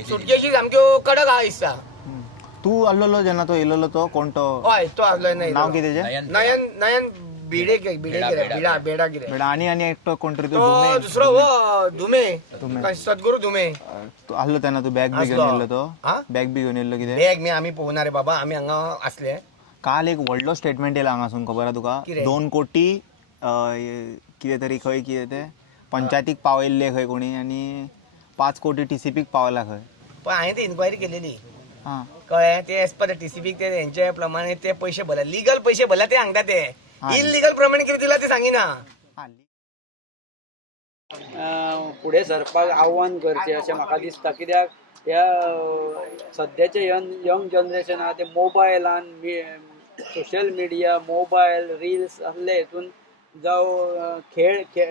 सुटकेशी सामक्यो कडक आहा दिसता. तू आलेलो जेन्ना तो येयलेलो तो कोण तो हय तो आसलो नाही नाव कितें तेजें नयन नयन भिडे बेडा बेडा कितें बेडा आनी एकटो कोण तरी तो तो धुमे दुसरो हो धुमे सद्गुरू धुमे तू आसलो तेन्ना तू बॅग बी घेवन येयल्लो तो हा? बॅग बी घेवन येयल्लो कितें बॅग मी आम्ही पोवना रे बाबा आम्ही हांगा असले काल एक व्हडलो स्टेटमेंट येयला हांगासून खबर आहा तुका कितें? 2 कोटी कितें तरी खंय कितें तें पंचायतीक पावयल्ले खंय कोणी आनी 5 कोटी टीसीपीक पावला खंय पण हांवें ती इन्क्वायरी केलेली हां कळ्ळें ते एज पर टीसीपीक ते हेंचे प्रमाणे ते पयशे भरला लिगल पयशे भरला ते सांगता ते इलिगल प्रमाणे कितें दिला ते सांगिना फुडें सरपाक आव्हान करचें अशें म्हाका दिसता कित्याक ह्या सद्याचे यंग जनरेशन आहा ते मोबायलान सोशल मिडिया मोबायल रिल्स असले हितून जावं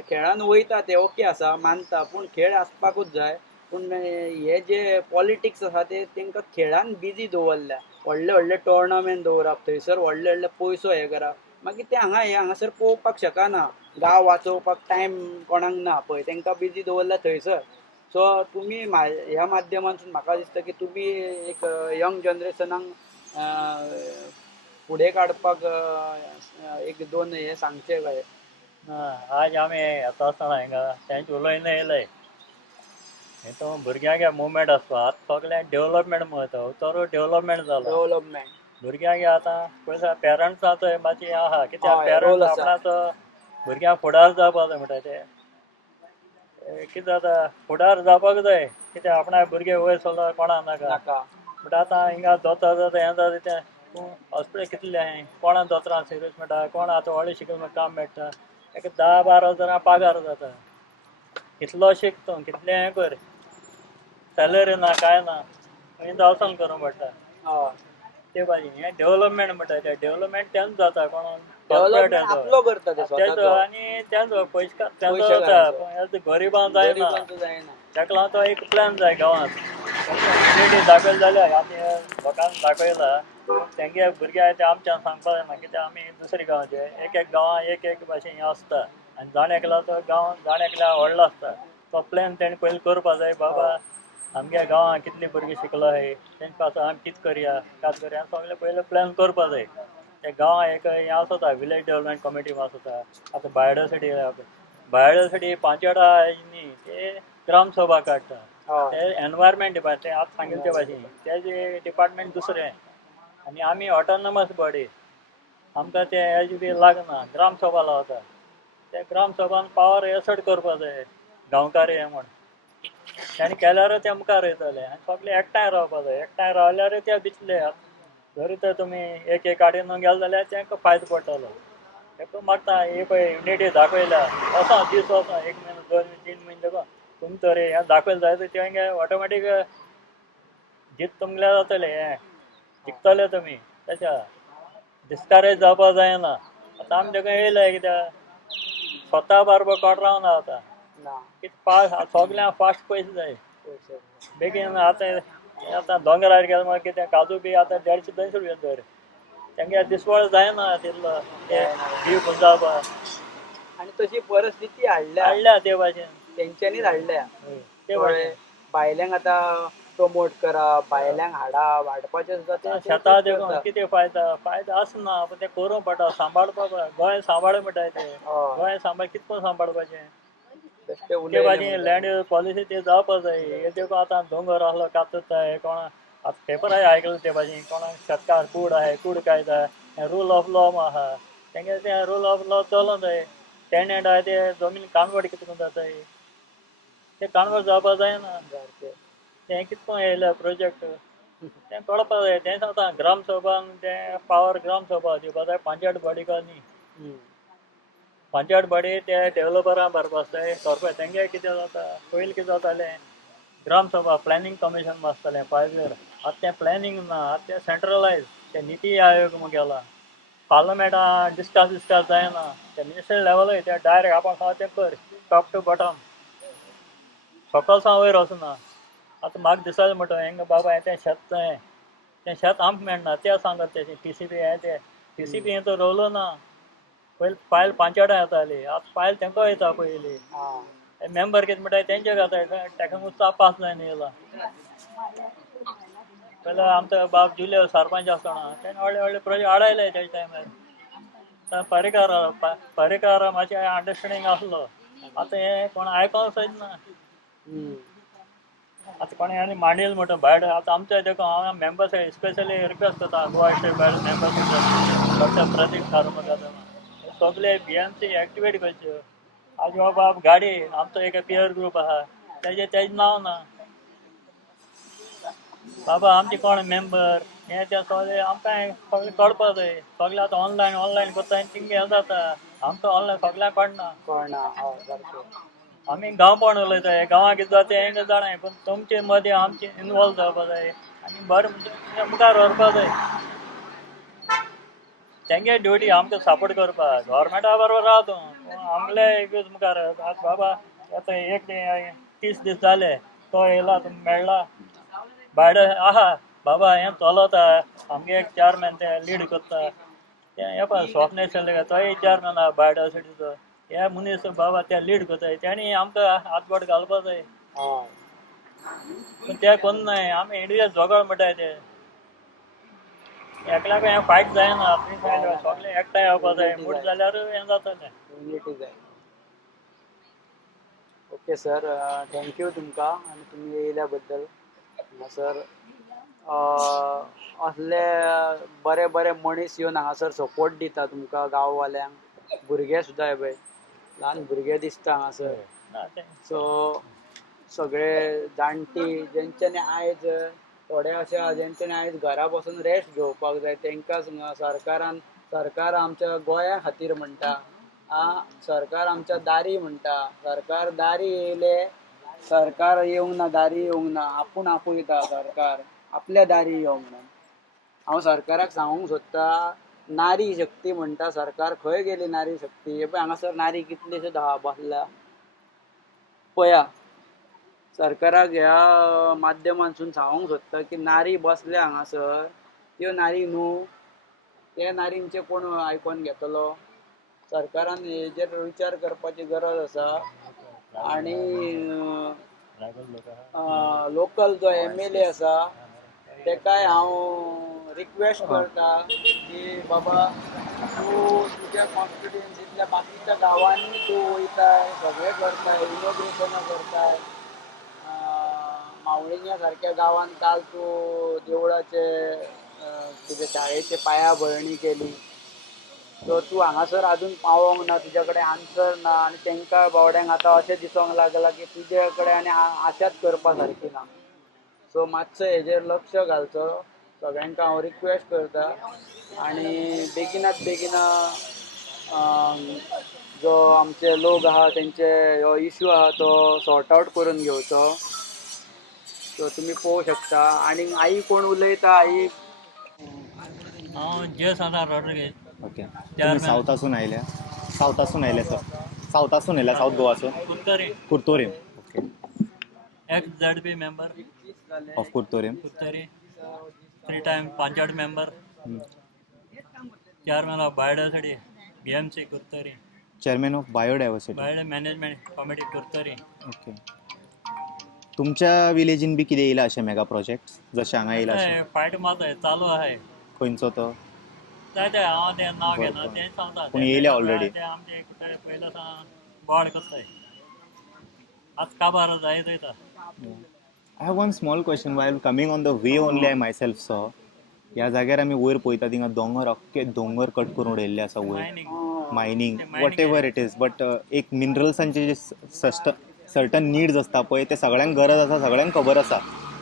खेळान वयता ते ओके आसा मानता पूण खेळ आसपाकूच जाय पूण हे जे पॉलिटिक्स आसा ते तांकां खेळान बिजी दवरल्या व्हडले व्हडले टोर्नामेंट दवरप थंयसर व्हडले व्हडले पयसो हे करप मागीर ते हांगासर पळोवपाक शकना गांव वाचोवपाक टायम कोणाक ना पळय तांकां बिजी दवरला थंयसर सो तुमी ह्या माध्यमांतून म्हाका दिसता की तुमी एक यंग जनरेशनाक फुडें काडपाक एक दोन हे सांगचे काय आज आमी येता आसतना हिंगा तेंच उलयन येयलय हे तो भुरग्यांक मुवमेंट आसता आतां सगळें डेव्हलपमेंट म्हणटा चड डेव्हलपमेंट जालो डेव्हलपमेंट भुरग्यांक आतां पयलीं पेरंट्साचो मातशी आहा कित्याक हय, पेरंट्स रोल आसा. आपणाचो भुरग्यांक फुडार जावपा जाय म्हणटा ते कितें जाता फुडार जावपाक जाय कित्याक आपणा भुरगे वयर सरलो कोणाक नाका नाका बट आतां हिंगा दोतोर जाता हें जाता तें तूं हॉस्पिटल कितलें कोणा दोतोरां सिरियस मेळटा कोण आतां व्हडलें शिकून काम मेळटा ताका 10-12 हजारां पागार जाता कितलो शिक तूं कितलें हें कर सॅलरी ना कांय ना खंय वचून करूं पडटा हय ते भाशेन हें डेव्हलपमेंट म्हणटा तें डेव्हलपमेंट तेंच जाता कोण डेव्हलपमेंट आपलो करता ते तेंचो स्वताचो आनी तेंचो पयशे तेंचो पयशे जाता घालायचो. पूण गरिबां जायना गरिबांचो जायना ताका लागून तो एक प्लॅन जाय गांवांत युनिटी दाखयल जाल्यार आमी लोकांक दाखयला तेंगे भुरगे ते आमच्यान सांगपा जायना कित्याक आमी दुसरे गांवचे एक गांवां एक भाशेन हें आसता आनी जाण एकलो तो गांव जाण एकल्या व्हडलो आसता तो प्लॅन तेणें पयलीं करपा जाय बाबा आमगे गांवां कितलीं भुरगीं शिकलाय तेंचे पासून आमी कितें करया कात करया सगळें पयलें प्लॅन करपा जाय ते गांवां एक हें आसता विलेज डेव्हलपमेंट कमिटी आसता आतां बायडोसाठी पांचेडा न्ही ते ग्रामसभा काडटा ते एनवायरमेंट डिपार्टमेंट ते आतां सांगिल्ले ते भाशेन तेजे डिपार्टमेंट दुसरें आनी आमी ऑटोनॉमस बॉडी आमकां ते हेज बी लागना ग्रामसभा लावता ते ग्रामसभान पावर एसट करपा जाय गांवकारी हें म्हण तेणी केल्यार ते मुखार वयतले आनी सगळे एकठांय रावपा जाय एकठांय रावल्यार ते दिसले जरी तर तुमी एक गाडयेन गेले जाल्यार तांकां फायदो पडटलो तेका मागता हे पळय युनिटी दाखयल्या वोसो दीस वोसो 1 म्हयनो 2 म्हयने 3 म्हयने देखून तुमी तर हें दाखयलें जाय तर तेंगे ऑटोमॅटीक जीत तुमगेलें जातलें हें जिखतले तुमी तशें डिस्करेज जावपा जायना आतां आमी तेका येयले कित्याक स्वता बारबर कोण रावना आतां ना कितें सगल्यांक फास्ट पयशे जाय बेगीन आतां दोंगरार गेले म्हळ्यार कितें काजू बी आतां 150-200 रुपया दर तेंगे दिसवळ जायना तितलो ते जीव गुंजावपा आनी तशी परिस्थिती हाडल्या ते भाशेन तेंच्यांनीच हाडल्या ते भाशेन भायल्यांक आतां प्रमोट करप भायल्यांक हाडपाचें सुद्दां शेतां देखून कितें फायदो आसना पूण तें करूं पडटा सांबाळपाक गोंय सांबाळ म्हणटाय ते गोंय कितें करून सांबाळपाचें ते भाशेन लँड पॉलिसी ते जावपा जाय हे देखून आतां दोंगर आहलो कातताय कोण आतां पेपर आयकला ते भाशेन कोणाक शेतकार कूड आहाय कूड कायदा रूल ऑफ लॉ आहा तेंगे तें रूल ऑफ लॉ चलों जाय टेनंट आहाय ते जमीन काणवड कितें करून जाताय ते काणवड जावपा जायना तें कितें करून येयल्या प्रोजेक्ट तें कळपा जाय तें सांगता ग्रामसभान तें पावर ग्रामसभा दिवपा जाय पंचायत बॉडीक न्ही पंचायत बॉडी ते डेव्हलपरांक भरपा जाय करपा तेंगे कितें जाता पयलीं कितें जातालें ग्रामसभा प्लॅनिंग कमिशन आसतालें 5 year आतां तें प्लॅनिंग ना आतां तें सेंट्रलायज ते निती आयोग म्हूण गेला पार्लमेंटान डिस्कस जायना ते मिनिस्टर लेवल ते डायरेक्ट आपण सांग तें कर टॉप टू बॉटम सकयल सावन वयर वचना आतां म्हाका दिसलें म्हणटा हेंगा बाबा तें शेत तें शेत आमकां मेळना तें सांगत तें TCP हें तें TCP हें तो रोवलो ना पयलीं फायल पंचायतां येताली आतां फायल तेंका वयता पयलीं मेंबर कितें म्हणटाय तेंचे घाताय ताका नुस्ता पास जायन येयला पयलीं आमचो बाप जुलियो सरपंच आसतना तेणें व्हडले व्हडले प्रोजेक्ट हाडयले तेच्या टायमार पर्रीकार मातशें अंडरस्टँडींग आसलो आतां हें कोण आयकोंक सोद ना आतां कोणें आनी मांडिल म्हणटा भायर आतां आमच्या देखून हांव मेंबर्स स्पेशली रिक्वेस्ट करता गोवा स्टेट भायर मेंबर्स डॉक्टर प्रदीप खारमकर सगळे BMC एक्टिवेट करच्यो आज हो बाब गाडी आमचो एक पियर ग्रुप आहा तेजें नांव ना बाबा आमचे कोण मेंबर हें तें सगळें आमकां सगळें कळपा जाय सगळें आतां ऑनलायन करता आनी तिंगा हें जाता आमकां ऑनलायन सगळ्यांक कळना कळना हय सारकें आमी गांवपण उलयताय गांवां कितें जाता तें हें जाणाय पूण तुमचे मदीं आमचे इनवॉल्व जावपा जाय आनी बरें म्हणजे मुखार व्हरपा जाय तेंगे ड्युटी आमकां सपोर्ट करपाक गव्हर्मेंटा बरोबर राव तूं आमले एकूच मुखार आज बाबा आतां 30 दीस जाले तो येयला तुमकां मेळ्ळा भायर आहा बाबा हें चलता आमगे एक चेअरमॅन ते लीड करता तें हे पळय स्वप्नेश तोय चेअरमॅन आहा भायर सिटीचो हे मनीस बाबा ते लीड करताय तेणी आमकां हातबोट घालपा जाय हय पूण ते कोन्नाय आमी इंडिया झगड म्हणटाय ते एकल्याक हें फायट जायना सगळें एकठांय येवपा जाय मूट जाल्यार हें जातलें युनिटी जाय ओके सर थँक्यू तुमकां आनी तुमी येयल्या बद्दल हांगासर असले बरे बरे मनीस येवन हांगासर सपोर्ट दिता तुमकां गांववाल्यांक भुरगे सुद्दां हे पळय ल्हान भुरगे दिसता हांगासर ना तें सो सगळे जाणटी जेंच्यांनी आयज थोडे अशे आहा जेंच्यांनी आयज घरा बसून रेस्ट घेवपाक जाय तेंकां सरकार आमच्या गोंया खातीर म्हणटा सरकार आमच्या दारी म्हणटा सरकार दारी येयले सरकार येवंक ना दारी येवंक ना आपूण येता सरकार आपल्या दारी यो म्हणून हांव सरकाराक सांगूंक सोदता नारी शक्ती म्हणटा सरकार खंय गेली नारी शक्ती हे पळय हांगासर नारी कितलेशेच आहा बसल्या पया सरकाराक ह्या माध्यमांतसून सांगूंक सोदता की नारी बसल्या हांगासर त्यो नारी न्हू ते नारींचे कोण आयकोन घेतलो सरकारान हेजेर विचार करपाची गरज आसा आनी लोकल जो MLA आसा तेकाय हांव रिक्वेस्ट करता की बाबा तूं तुज्या कॉन्स्टिट्युएन्सींतल्या बाकीच्या गांवांनी तूं वयताय सगळें करताय इनोग्रेशनां करताय मावळिंग्या सारक्या गांवांत काल तूं देवळाचे तुज्या शाळेचे पायाभरणी केली सो तूं हांगासर आजून पावोंक ना तुज्या कडेन आन्सर ना आनी तेंकां बावड्यांक आतां अशें दिसोंक लागलां की तुजे कडेन आनी आशाच करपा सारकी ना सो मातसो हेजेर लक्ष घालचो सगळ्यांका हांव रिक्वेस्ट करता आनी बेगिनात बेगिना जो आमचे लोक आहा तेंचे हो इश्यू आहा तो सॉर्ट आवट करून घेवचो सो तुमी पळोवंक शकता आनी आई कोण उलयता आई हांव जे सादार रॉड्रिगेज ओके तुम्ही साऊथासून आयल्या सर साऊथासून येयल्या साऊथ गोवासून Curtorim okay ex ZP member of Curtorim Kurtari 3 time panchayat member chairman of biodiversity BMC Kurtari chairman of biodiversity bio management committee Kurtari okay तुमच्या विलेजीन बी कितें येयला अशें मेगा प्रोजेक्ट जशें हांगा येयला अशें फायट मात चालू आहे खंयचो तो जाय ते हांव तें नांव घेना तें सांगता पूण येयले already. ते आमचे पयलीं सावन बोवाळ करताय आज काबार जायत वयता I have one small question while coming on the way only I myself saw ह्या जाग्यार आमी वयर पळयता थिंगा दोंगर अख्खे दोंगर कट करून उडयल्ले आसा वयर mining mining what ever it is but एक मिनरल्सांचे जे सर्टन नीड्स आसता पळय ते सगळ्यांक गरज आसा सगळ्यांक खबर आसा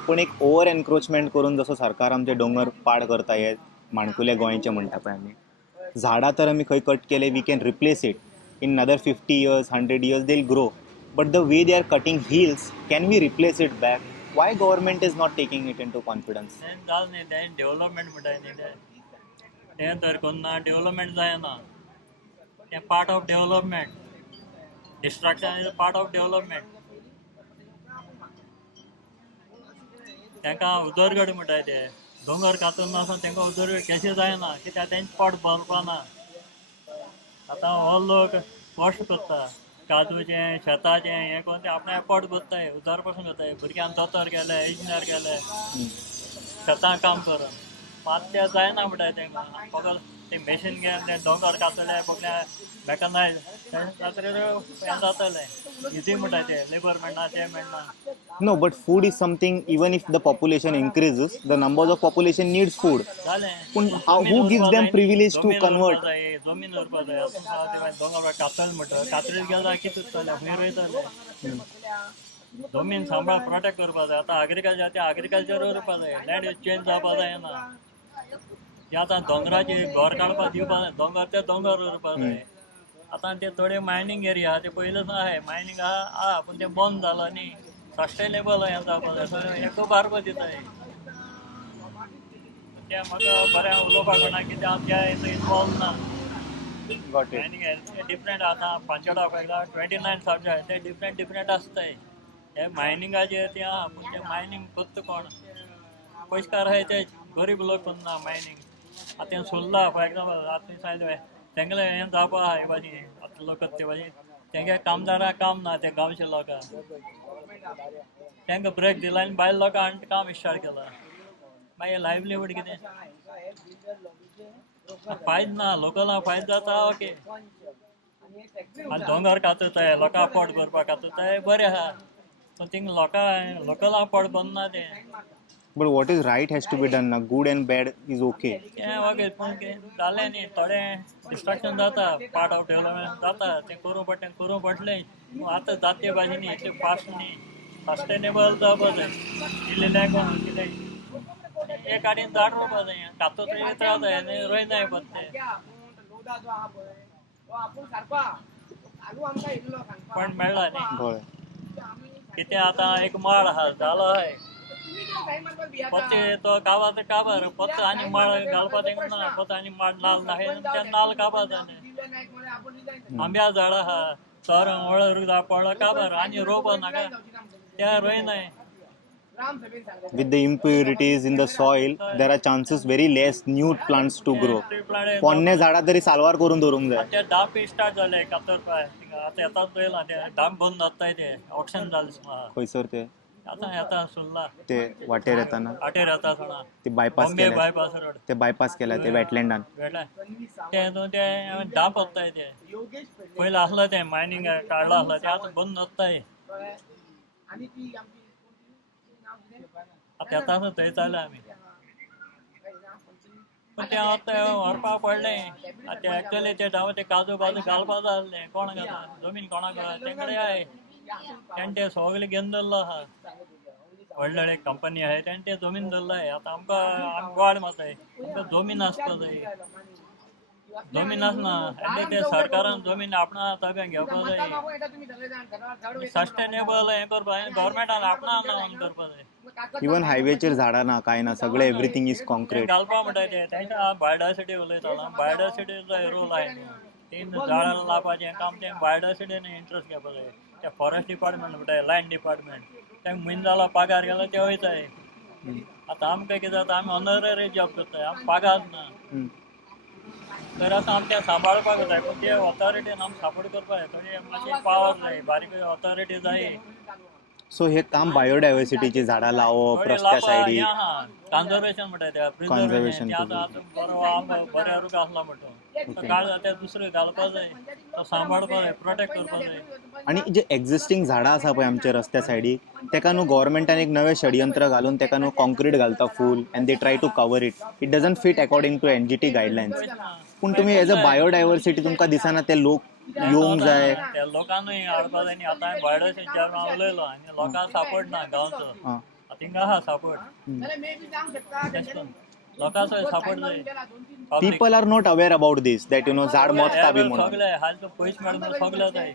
पूण एक ओवर एनक्रोचमेंट करून जसो सरकार आमचे दोंगर पाड करता हे माणकुले गोंयचे म्हणटा पळय आमी झाडां तर आमी खंय कट केले we can replace it in another 50 years 100 years they'll grow but the way they are cutting hills can we replace it back why government is not taking it into confidence तें जाल न्ही तें development म्हणटाय न्ही तें तर कोन्ना development जायना तें part of development destruction is part of development तांकां उदरगड म्हणटाय ते दोंगर कातून आसा तांकां उदरगड कशें जायना कित्याक तेंचे पोट भरपाना आतां हो लोक कश्ट करता काजूचें शेताचें हें कोण तें आपणें पोट भरताय उदार पासून करताय भुरग्यांक दोतोर गेले इंजिनियर गेले शेतां काम करप मात तें जायना म्हणटाय तेंकां फकत तें मॅशीन घेवन तें दोंगर कातले बोगल्या मेकनायज तें खातीर हें जातलें इजी म्हणटाय तें लेबर मेळना तें मेळना No, but food is something, even if the population increases, the numbers of population needs food. जालें पूण जमीन who gives उरपा them जाय न्ही, privilege to जमीन उरपा convert? जाय जमीन उरपा जाय आतां दोंगर कातल म्हणटा कातरीत गेल्यार कितें उरतलें खंय रोयतले जमीन सांबाळ प्रोटेक्ट करपा जाय आतां एग्रीकल्चर तें एग्रीकल्चर उरपा जाय लँड चेंज जावपा जायना तें आतां दोंगराची घर काडपा दिवपा जाय दोंगर ते दोंगर उरपा जाय आतां ते थोडे मायनींग एरिया ते पयलींच आहाय मायनींग आहा पूण तें बंद जालां न्ही सस्टेनेबल हें जावपा जाय सो हेका बारबो दिताय तें म्हाका बरें उलोवपाक कळना कित्याक हांव त्या हितून इनवॉल्व ना Got it. मायनींग डिफरंट आतां पांचोडा पळयला 29 सब्जेक्ट ते डिफरंट आसताय हे मायनिंगाचेर तें आहा पूण तें मायनींग करता कोण पयशेकार आहाय ते गरीब लोक करना मायनींग आतां सोल्ला फॉर एग्जांपल आतां सांगलें तेंगेलें हें जावपा आहा हे भाशेन आतां लोक ते भाशेन तेंगे कामदारांक काम ना ते गांवच्या लोकांक तेंकां ब्रेक दिला आनी भायल्या लोकांक काम स्टार्ट केलां मागीर लायव्हलीहूड कितें फायदो ना लोकलांक फायदो जाता ओके आनी दोंगर कातताय लोकां पोट भरपाक कातताय बरें आहा पूण थिंग लोकलांक पोट भरना तें But what is right has to be done. Now, good and bad is okay. तें ओके पूण जालें न्ही थोडें डिस्ट्रक्शन जाता पार्ट ऑफ डेव्हलपमेंट जाता तें करूं पडलें आतां जाते भाशेन इतलें फास्ट न्ही सस्टेनेबल जावपा जाय इल्लें कोण कितें एक आडीन झाड रोवपा जाय कातून येत रावता आनी रोयनाय पडटा पण मेळ्ळा न्ही होय. कितें आतां एक माड आहा जालो आहाय पत्ते तो काबार पत्तो आनी माड घालपा तेंका ना पत्तो आनी माड नाल ना ते नाल काबार जालें आंब्या झाड आहा तर वळ पडलो काबार आनी रोवपा नाका ते रोयनाय With the impurities in the soil, there are chances very less new plants to grow. पोन्ने झाडां तरी साल्वार करून दवरूंक जाय. ते डाम स्टार्ट जाले कातरपाय आतां येतात पळयलां ते डाम बंद जाताय ते ऑप्शन जालें खंयसर ते आतां येता सुल्ला ते वाटेर येताना वाटेर येता थोडा ते बायपास बॉम्बे केले बायपास रोड ते बायपास केला ते वेटलँडान वेळा ते न्हू ते डाम पडताय ते पयलीं आसलं ते मायनींग काडलो आसलो ते आतां बंद जाताय आतां येता थंय जालें आमी पण तें आतां व्हरपाक पडलें आतां एक्चुअली ते डाव ते काजू बाजू घालपा जाय आसलें कोण घेता जमीन कोणाक तेंकडे आहाय तेणें ते सगळें घेवन दवरलो आहा व्हडले कंपनी आहाय तेणें ते जमीन दवरलाय आतां आमकां वाड माताय आमकां जमीन आसपा जाय जमीन आसना आनी ते सरकारान जमीन आपणा ताब्यान घेवपा जाय सस्टेनेबल हें करपा जाय गव्हर्मेंटान आपणा ऑन करपा जाय इवन हायवेचेर झाडां ना कांय ना सगळें एवरीथींग इज तें कॉन्क्रीट घालपा म्हणटाय ते तेंकां बायोडायवर्सिटी उलयतालो बायोडायवर्सिटीचो रोल आहाय तीन झाडां लावपाचें काम तें बायोडायवर्सिटीन इंट्रस्ट घेवपा जाय ते फॉरेस्ट डिपार्टमेंट म्हणटाय लँड डिपार्टमेंट तेंकां म्हयनो जालो पगार गेलो ते वयताय आतां आमकां कितें जाता आमी ऑनररी जॉब करताय आमकां पगार ना तर आतां आमकां तें सांबाळपाक जाय पूण ते ऑथॉरिटीन आमकां सपोर्ट करपा जाय थोडी मातशी पावर जाय बारीक ऑथॉरिटी जाय सो हे काम बायोडायवर्सिटीची झाडां लावप रस्त्या सायडीक कन्झर्वेशन म्हणटाय ते प्रिझर्वेशन ते आतां बरो आंबो बऱ्या रूख आसला म्हणटा काळ ते दुसरें घालपा जाय तो सांबाळपा जाय प्रोटेक्ट करपा जाय आणि जे एक्झिस्टींग झाडां आसा पळय आमच्या रस्त्या सायडीक तेका न्हू गव्हर्मेंटान एक नवें षडयंत्र घालून तेका न्हू कॉन्क्रीट घालता full and they try to cover it doesn't fit according to NGT guidelines पूण तुमी एज अ बायोडायवर्सिटी तुमकां दिसना ते लोक येवंक जाय त्या लोकांनूय हाडपा जाय न्ही आतां बायोडायवर्सिटीच्या हांव उलयलो आनी लोकांक सपोर्ट ना गांवचो थिंगा आहा सपोर्ट लोकांचो सपोर्ट जाय people are not aware about this that you know झाड मोडटा बी म्हणून सगळे हाल पयशे मेळून सगळे जाय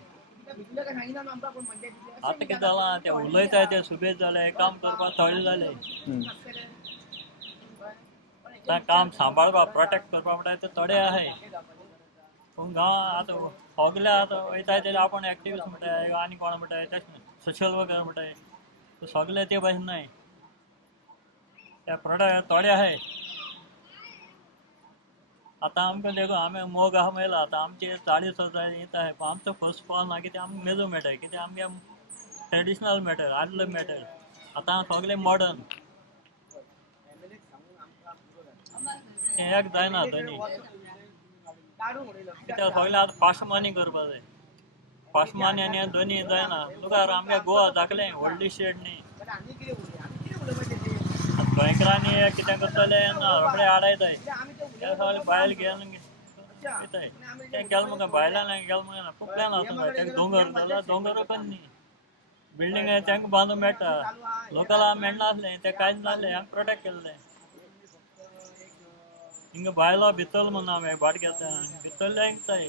आतां कितें जालां ते उलयताय ते सुबेज जाले काम करपाक थोडे जाले काम सांबाळपा प्रोटेक्ट करपा म्हणटाय ते थोडे आहाय पूण गांव आतां सगळे आतां वयताय ते आपूण एक्टिविस्ट म्हणटाय आनी कोण म्हणटाय ते सोशल वर्कर म्हणटाय सगळे ते भाशेन न्हय ते प्रोटेक्ट थोडे आहाय आतां आमकां देखो आमी मोग आहा मेला आतां आमचे 40,000 येता पण आमचो फर्स्ट पॉल ना कितें आमकां मेजूं मेळटा कित्याक आमगे ट्रेडिशनल मॅटर आदले मॅटर आतां सगळें मॉडर्न तें एक जायना दोनी कित्याक सगळें आतां फास्ट मनी करपा जाय फास्ट मनी आनी दोनी जायना तुका आमगे गोवा दाखलें व्हडली स्टेट न्ही गोंयकारांनी कितें करतले रोखडे आडायताय ते सगळे भायर घेवन वयताय तें गेल मुखार भायल्यान गेल मुखार खूब प्लॅन आसा तें दोंगर जाल्यार दोंगर कन्नी बिल्डींग तेंका बांदूंक मेळटा लोकलां मेळनासलें तें कांयच नासलें हांगा प्रोटेक्ट केल्लें हिंगा भायलो भितरलो म्हूण हांवें भाट घेता भितरले जाय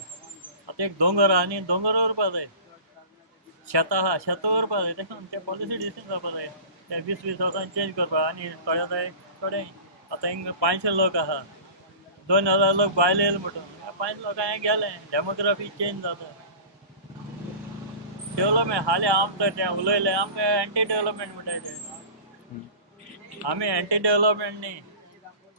आतां एक दोंगर आहा न्ही दोंगर व्हरपा जाय शेतां आहा शेतां व्हरपा जाय तशें तें पॉलिसी डिसीजन जावपा जाय ते 20-20 वर्सांनी चेंज करपा आनी थोडे जाय थोडे आतां हिंगा 500 लोक आहा 2,000 लोक भायले येयले म्हणटा 5 लोकां हें गेले डेमोग्राफी चेंज जाता डेव्हलपमेंट हालीं आमकां तें उलयलें आमकां एंटी डेव्हलपमेंट म्हणटाय ते आमी एंटी डेव्हलपमेंट न्ही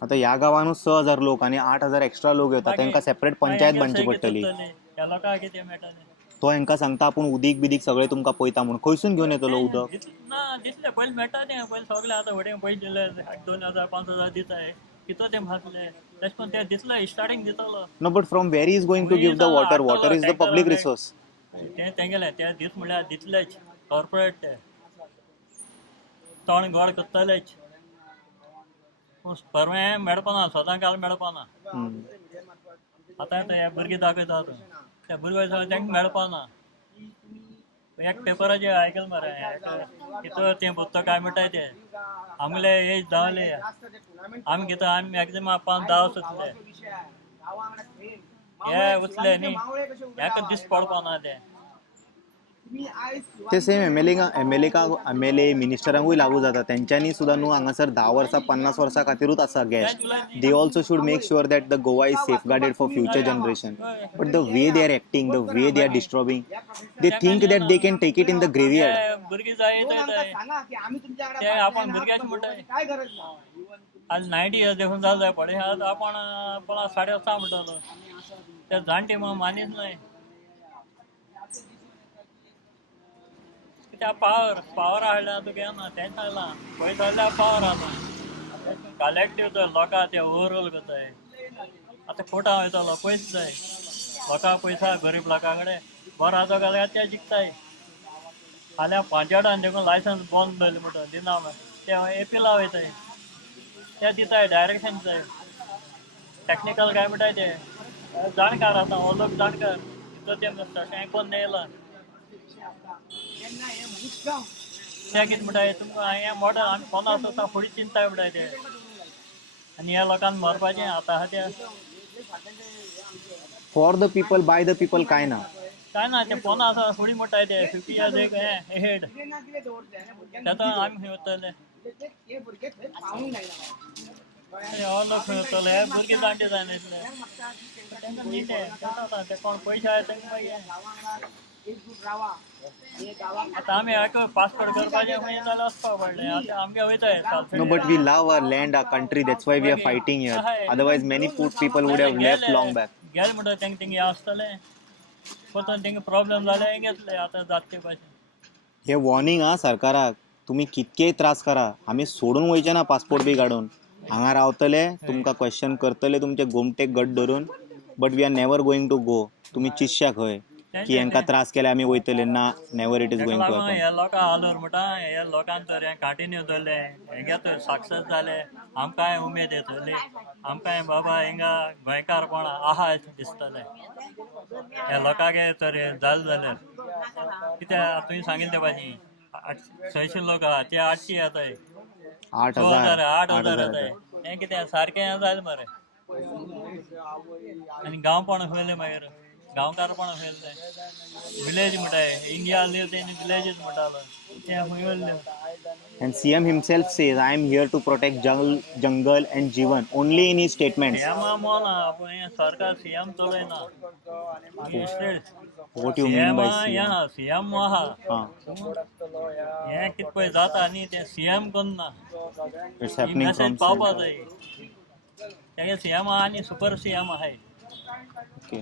आता ह्या गांवांनूच 6,000 लोक आणि 8,000 एक्स्ट्रा लोक येतात तांकां सेपरेट पंचायत बांदची पडटली त्या लोकांक कितें मेळटलें तो हांकां सांगता आपूण उदीक बिदीक सगळें तुमकां पळयता म्हणून खंयसून घेवन येतलो उदक ना दितले पयलीं मेळटा तें पयलीं सगळें आतां व्हडें पयशे दिले 2,000 5,000 दिताय कितलो तें भासलें तशें करून तें दितलो स्टार्टींग दितलो no but from where is going to give the water water is the public resource तें तेंगेलें तें दीस म्हळ्यार दितलेच कॉर्पोरेट ते तोंड गोड करतलेच पूण परमें मेळपाना सदां काल मेळपाना आतां ते भुरगीं दाखयतात त्या भुरग्यां सगळें तेंकां मेळपाना एक पेपराचेर आयकलां मरे कितें तें बुत्तो काय म्हणटाय ते आमले एज जावले आमी कितें आमी मॅक्झिमम 5-10 वर्सां हे उचले न्ही हेका दीस पडपाना ते सेम एमएलए मिनिस्टरांकूय लागू जाता तेंच्यांनी सुद्दां न्हू हांगासर 10 वर्सां 50 वर्सां खातीरूच आसा गॅस they also should make sure that the Goa is safeguarded for future generation but the way they are acting the way they are disturbing they think that they can take it in the graveyard भुरगीं जाय ते आपण भुरग्याचे म्हणटाय आज 90 years देखून जाल जाय पडे आज आपण 7.5 म्हणटालो ते जाणटे मग मानीत नाही कित्याक पावर हाडला तुका येना तेंच सांगलां पयस जाल्यार पावर आसा कलेक्टीव तर लोकां ते ओवरऑल करताय आतां कोर्टां वयतलो पयस जाय लोकां पयसा गरीब लोकां कडेन बरो आसा जाल्यार ते जिखताय फाल्यां पंचायतान देखून लायसन्स बंद जालें म्हणटा दिना ते एपिला वयताय ते दिताय डायरेक्शन दिताय टॅक्निकल काय म्हणटाय ते जाणकार आसा हो लोक जाणकार तितलो ते तशें कोण येयला ते कितें म्हणटाय तुमकां हें मॉडल आमी 50 वर्सां फुडें चिंताय म्हणटाय ते आनी ह्या लोकांक मरपाचें आतां आहा तें for the people by the people काय ना ते 50 वर्सां फुडें म्हणटाय ते 50 इयर्स एक हेड तेतून आमी खंय वतले हो लोक खंय वतले हे भुरगीं जाणटे जाय नासले तेंकां नीट ते कोण पयशे आहा तेंकां मागीर आतां आमी पासपोर्ट करपाचें खंय जाल्यार वचपाक पडलें आतां आमगे वयताय No, but we love our land, our country. That's why we are fighting here. Otherwise, many people would have left long back. गेले म्हणटा तेंकां थिंग आसतलें परतून तेंकां प्रॉब्लेम जाले हें घेतले आतां जातचे भाशेन हे वॉर्निंग हा सरकाराक तुम्ही कितकेय त्रास करा आम्ही सोडून वयचे ना पासपोर्ट बी काढून हांगा रावतले तुमकां क्वेश्चन करतले तुमचे गोमटे गट धरून but we are never going to go तुम्ही चिंतशा खंय की हांकां त्रास केले आमी वयतले ना never it is going to happen हे लोकां हालोर म्हणटा हे लोकांक तर हें कंटिन्यू जाले हेंगे तर सक्सेस जाले आमकांय उमेद येतली आमकांय बाबा हिंगा गोंयकारपण आहा दिसतलें हे लोकांक तर जालें जाल्यार कित्याक तुवें सांगिल्लें ते भाशेन 600 लोक आहा ते 800 येताय 8,000 येताय हें कितें सारकें जालें मरे आनी गांवपण खंयलें मागीर गांवकारपण खंयलें विलेज म्हणटाय इंडिया लिव्स इन विलेजीस म्हणटालो ते खंय उरल्यो And CM himself says, I am here to protect jungle and Jeevan only in his statements. CM मोना पण हे सरकार सीएम चलयना What you mean by CM? CM आहा Ah, हें कितें पळय जाता न्ही तें सीएम करना it's he happening message from पावपा center. जाय तेगे सीएम आनी सुपर सीएम आहाय ओके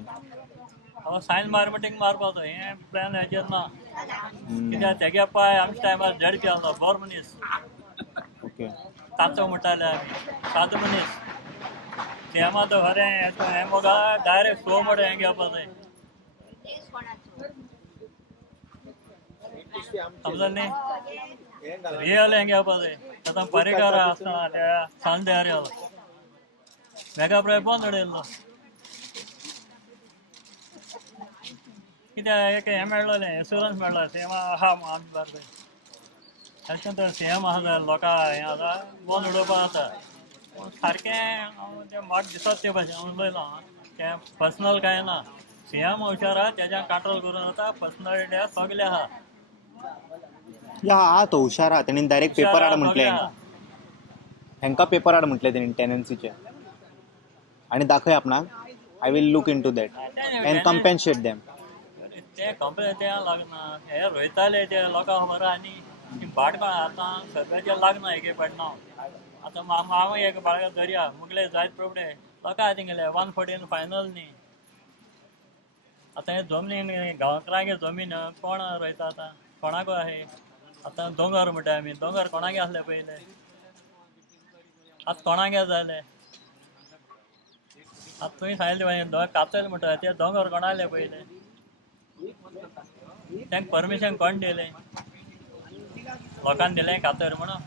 हांव सायन मार्केटिंग मारपाचो हें प्लॅन हेजेर ना कित्याक तेगे पाय आमच्या टायमार झडपी आसलो बरो मनीस ओके ताचो म्हणटाले आमी सादो मनीस सीएमा तो खरें हें म्हाका डायरेक्ट सो मोडे हें घेवपा जाय समजलें न्ही रियल हें घेवपा जाय आतां पर्रीकार आसता त्या सांदेर मेगा प्राय बंद उडयल्लो कित्याक एक हें मेळ्ळलें इन्शुरन्स मेळ्ळो सीएमा आहा आमी बारपय ताच्या तर सीएम आहा जाल्यार लोकां हें आसा बंद उडोवपा जाता पूण सारकें हांव तें म्हाका दिसता ते भाशेन उलयलां तें पर्सनल कांय ना सीएम हुशार आहा तेज्या कंट्रोल करूं जाता पर्सनॅलिटी सगले आहा या हा तो हुशार आहा तेणी डायरेक्ट पेपर हाड म्हटलें हेंकां पेपर हाड म्हटलें तेणी टेनन्सीचे आनी दाखय आपणाक I will look into that and compensate them ते कंपनी ते लागना हे रोयताले ते लोकां खबर आहा न्ही भाट आतां सगळ्याचे लागना एक पडना आतां हांव एक बाळगा दर्या मुगले जायत प्रॉब्लेम लोकां थिंगले 114 फायनल न्ही आतां हे जमनीन गांवकरांगे जमीन कोण रोयता आतां कोणाको आहे आतां दोंगर म्हणटा आमी दोंगर कोणागे आसले पयले आतां कोणागे जाले आतां तुवें सांगिल्लें कातल म्हणटा ते दोंगर कोणाले पयले तांकां परमिशन कोण दिलें लोकांनी दिलें कातर म्हणून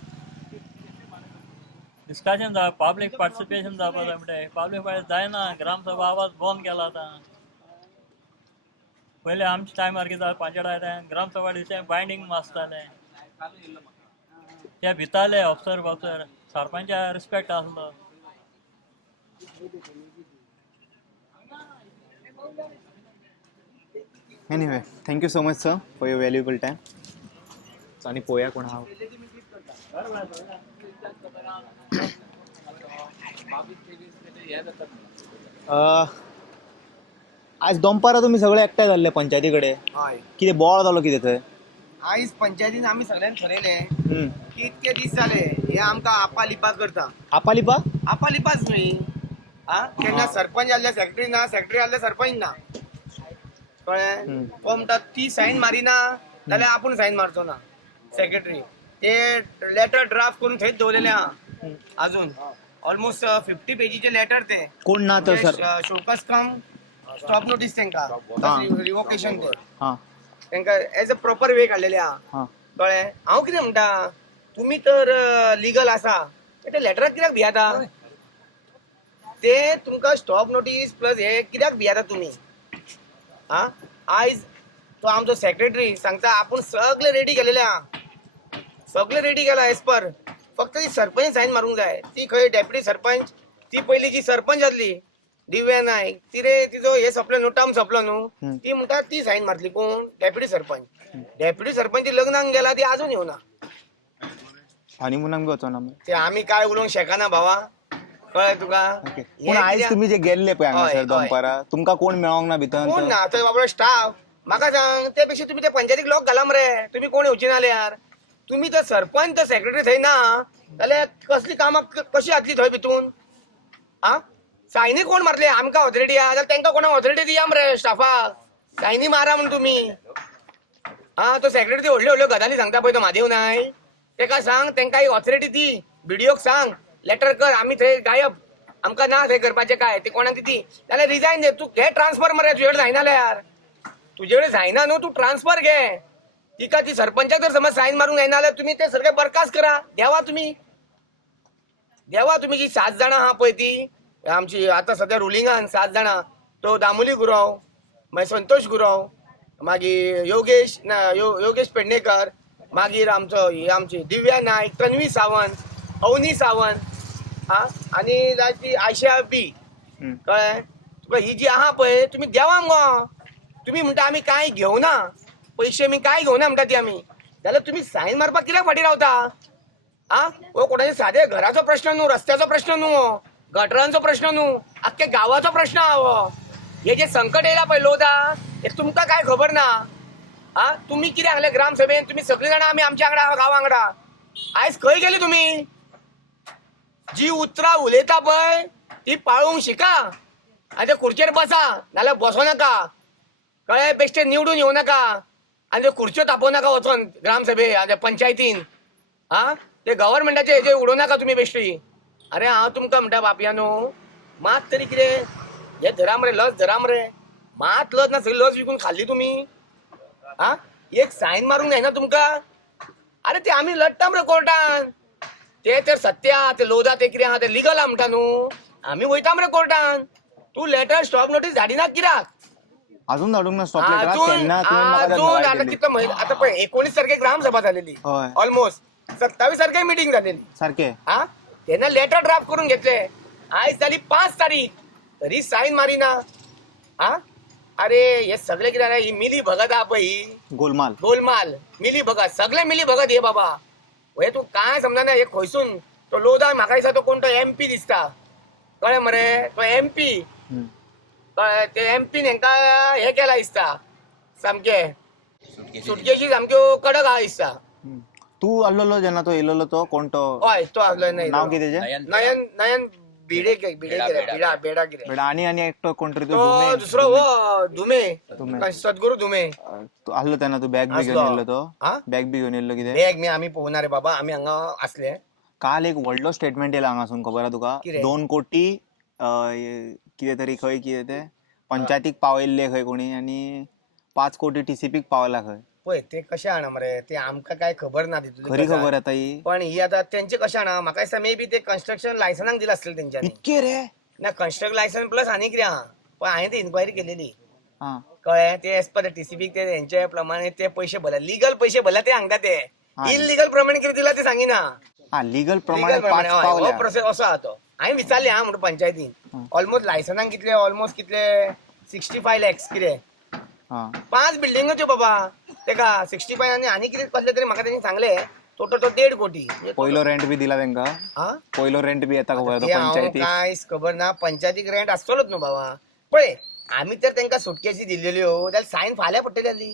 डिस्कशन जावप पब्लीक पार्टिसिपेशन जावपा जाय म्हणटा पब्लीक पार्टिसिपेशन जायना ग्रामसभा आवाज बंद केला आतां पयलीं आमच्या टायमार कितें पंचायत ग्रामसभा डिसिजन बायंडींग आसतालें ते भिताले ऑफिसर सरपंचा रिस्पेक्ट आसलो anyway thank you so much sir for your valuable time आनी पळोवया कोण आहा आज दनपारां तुमी सगळे एकठांय जाल्ले पंचायती कडेन हय कितें बोवाळ जालो कितें थंय आयज पंचायतीन आमी सगळ्यांनी ठरयलें की इतके दीस जाले हे आमकां आपालिपा करता आपालिपा आपालिपाच न्ही हा केन्ना सरपंच जाल्ले सेक्रेटरी ना सेक्रेटरी जाल्ले सरपंच ना कळ्ळें तो म्हणटा ती सायन मारिना जाल्यार आपूण सायन मारचो ना सेक्रेटरी ते लेटर ड्राफ्ट करून थंयच दवरलेले आहा अजून ऑलमोस्ट 50 पेजीचे लेटर ते कोण ना तर सर शोकस कम स्टॉप नोटीस तांकां रिवोकेशन ते हां तांकां एज अ प्रॉपर वे काडलेले आहा हां कळ्ळें हांव कितें म्हणटा तुमी तर लिगल आसा ते लेटराक कित्याक भियाता ते तुमकां स्टॉप नोटीस प्लस हे कित्याक भियाता तुमी आं आयज तो आमचो सेक्रेटरी सांगता आपूण सगळे रेडी केलेले आहा सगळे रेडी केला एज पर फक्त ती सरपंच सायन मारूंक जाय ती खंय डेप्युटी सरपंच ती पयली जी सरपंच आसली दिव्या नायक ती रे तिजो हे सोंपलो न्हू टर्म सोंपलो न्हू ती म्हणटा ती सायन मारतली कोण डेप्युटी सरपंच लग्नाक गेला ती अजून येवना हनीमुनाक बी वचोना ते आमी काय उलोवंक शकना भावा कळ्ळें तुका पूण आयज तुमी जे गेल्ले पळय हांगासर दनपारां तुमकां कोण मेळोंक ना भितर कोण ना थंय बाबा स्टाफ म्हाका सांग ते पेक्षा तुमी ते पंचायतीक लॉक घाला मरे तुमी कोण येवचे ना यार तुमी तर सरपंच तर सेक्रेटरी थंय ना जाल्यार कसली कामां कशी जातली थंय भितून आं सायनी कोण मारले आमकां ऑथॉरिटी आहा जाल्यार तांकां कोणाक ऑथॉरिटी दिया मरे स्टाफाक सायनी मारा म्हण तुमी आं तो सेक्रेटरी व्हडल्यो व्हडल्यो गजाली सांगता पळय तो म्हादेव नाय ताका सांग तांकां एक ऑथॉरिटी दी बीडीओक सांग लेटर कर आमी थंय गायब आमकां ना थंय करपाचें काय ते कोणाक दी जाल्यार रिजायन दे तूं घे ट्रान्सफर मरे तुजे कडेन जायना यार तुजे कडेन जायना न्हू तूं ट्रान्सफर घे तिका ती सरपंचाक जर समज सायन मारूंक जायना जाल्यार तुमी ते सगळे बरखास्त करा देवा तुमी जी 7 जाणां आहा पळय ती आमची आतां सध्या रुलिंगान 7 जाणां तो दामोली गुरव मागीर संतोष गुरव मागीर योगेश पेडणेकर मागीर आमची दिव्या नायक तन्वी सावंत अवनी सावंत आनी ती आयशा बी कळ्ळें तुका ही जी आहा पळय तुमी देवा मगो तुमी म्हणटा आमी कांय घेवना पयशे आमी कांय घेवना म्हणटा ती आमी जाल्यार तुमी सायन मारपाक कित्याक फाटीं रावता हो कोणाचे सादे घराचो प्रश्न न्हू रस्त्याचो प्रश्न न्हू हो गटरांचो प्रश्न न्हू आख्ख्या गांवाचो प्रश्न आहा हो हे जे संकट येयला पळय लोदा हे तुमकां काय खबर ना तुमी कितें सांगले ग्रामसभेन तुमी सगळीं जाणां आमी आमच्या वांगडा गांवा वांगडा आयज खंय गेले तुमी जी उतरां उलयता पळय ती पाळूंक शिका आणि त्या खुर्चेर बसा, नाल्यार बसो नाका, कळ्ळें? बेश्टे निवडून येवं नाका आनी त्यो खुर्च्यो तापोव नाका वचोन ग्रामसभे आनी पंचायतीन. ते गव्हर्नमेंटाचे हेजे उडोव नाका तुमी बेश्टी. अरे हांव तुमकां म्हणटा बापयानो, मात तरी कितें हे धरा मरे, लस धरा मरे. मात लस ना, सगळी लस विकून खाल्ली तुमी. एक सायन मारूंक जायना तुमकां? अरे ते आमी लढटा मरे कोर्टान. ते तर सत्य आहा, ते लोदा ते कितें आहा ते लिगल आहा म्हणटा न्हू. आमी वयता मरे कोर्टान. तूं लेटर स्टॉप नोटीस धाडिनात कित्याक? अजून धाडूंक ना स्टॉप लेटर? अजून आता कितलो महिना, आता पळय 19 तारखेक ग्रामसभा जालेली हय. ऑलमोस्ट. 27 तारखेक मिटींग जालेली. सारखे. तेन्ना लेटर ड्राफ्ट करून घेतले. आयज जाली 5 तारीख तरी सायन मारिना. अरे हे सगळे कितें ही मिली भगत आहा पळय, ही गोलमाल मिली भगत, सगळे मिली भगत हे बाबा. हे तू काय समजना. हे खंयसून तो लोदा म्हाका दिसता तो कोण तो MP दिसता, कळ्ळें मरे? तो MP कळ्ळें? ते MP हेंका हे केला दिसता, सामके सुटकेशी सामक्यो कडक आहा दिसता. तू आसलो जेन्ना तो येयलो तो कोण तो? हय तो आसलो. नाव कितें तेजें? नयन भिडे बेडा कितें बेडा. आनी एकटो कोण तरी तो दुसरो हो धुमे, सद्गुरू धुमे आसलो तेन्ना. तू बॅग बी घेवन येयल्लो तो? बॅग बी घेवन येयल्लो कितें? बॅग मी आमी पोवना रे बाबा, आमी हांगा असले. काल एक व्हडलो स्टेटमेंट येयला हांगासून, खबर आहा तुका? कितें? 2 कोटी कितें तरी खंय कितें ते पंचायतीक पावयल्ले खंय कोणी, आनी 5 कोटी TCPक पावला खंय. पळय ते कशें आना मरे, ते आमकां काय खबर ना तितून. खरी खबर आतां ही? पण ही आता तेंचे कशें आना, म्हाका दिसता मे बी ते कन्स्ट्रक्शन लायसन्साक दिला आसलें तेंच्यांनी. इतके रे? ना कन्स्ट्रक्ट लायसन्स प्लस आनी कितें आहा. पण हांवें ती इन्क्वायरी केलेली, हां. कळ्ळें? ते एज पर TCPक ते हेंचे प्रमाणे ते पयशे भरले, लिगल पयशे भरले ते सांगता. ते इलिगल प्रमाणे कितें दिला ते सांगिना. लिगल प्रमाणे 5 हो पावल्या. प्रोसेस असो आहा तो. हांवें विचारले म्हणून पंचायतीन ऑलमोस्ट लायसन्साक कितले, ऑलमोस्ट कितले 65 lakhs कितें. 5 बिल्डिंगच्यो बाबा तेका 65 आनी कितें कसले तरी म्हाका तेणी सांगले टोटल तो 1.5 कोटी. पयलो रेंट बी दिला तेंका? पयलो रेंट बी येता खबर पंचायतीक? कांयच खबर ना. पंचायतीक रेंट आसतलोच न्हू बाबा. पळय आमी तर तेंका सुटकेसी दिल्ल्यो जाल्यार सायन फाल्यां पडटली आसली.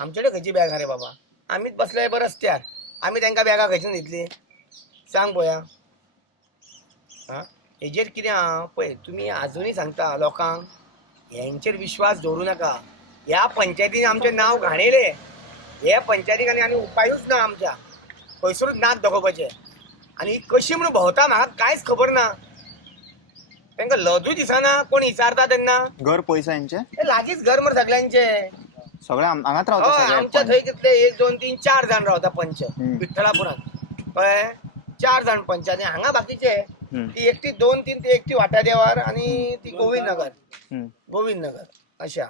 आमचे कडेन खंयची बॅग रे बाबा. आमीच बसले बरें रस्त्यार, आमी तेंका बॅगा खंयसून दितली सांग पळोवया. हेजेर कितें आहा पळय, तुमी आजुनूय सांगता लोकांक हेंचेर विश्वास दवरूं नाका. ह्या पंचायतीन आमचें नांव घाणयलें. हे पंचायतीक आनी उपायूच ना आमच्या, खंयसरूच नाच दाखोवपाचे. आनी कशी म्हणून भोंवता म्हाका कांयच खबर ना. तांकां लजूय दिसना कोण विचारता तेन्ना. घर पयसा हेंचे? लागींच घर मरे सगळ्यांचे. सगळे हांगाच रावता सगळे? आमच्या थंय कितले 1 2 3 4 जाण रावता पंच विठ्ठलापुरांत, कळ्ळें? 4 जाण पंच. आनी हांगा बाकीचे ती एकटी 2 3 ती एकटी वाट्या देवार आनी ती गोविंद नगर अशा.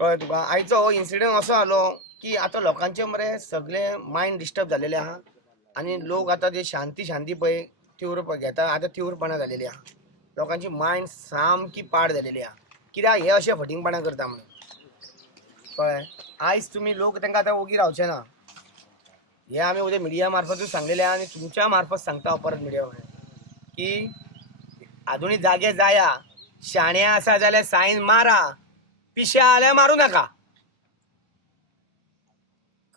कळ्ळें तुका? आयचो हो इन्सिडंट असो जालो की आतां लोकांचे मरे सगळे मायंड डिस्टर्ब जालेले आहा. आनी लोक आतां जे शांती पळय तीव्र घेता, आतां तीव्रपणां जालेली आहा. लोकांची मायंड सामकी पाड जालेली आहा. कित्याक हे अशे फटिंगपणां करता म्हणून, कळ्ळें? आयज तुमी लोक तांकां आतां ओगी रावचे ना. हे आमी उद्या मिडिया मार्फतूच सांगलेले आहा आनी तुमच्या मार्फत सांगता परत मिडिया की आजुनूय जागे जाया. शाणे आसा जाल्यार सायन मारा, पिशे आल्यार मारूं नाका.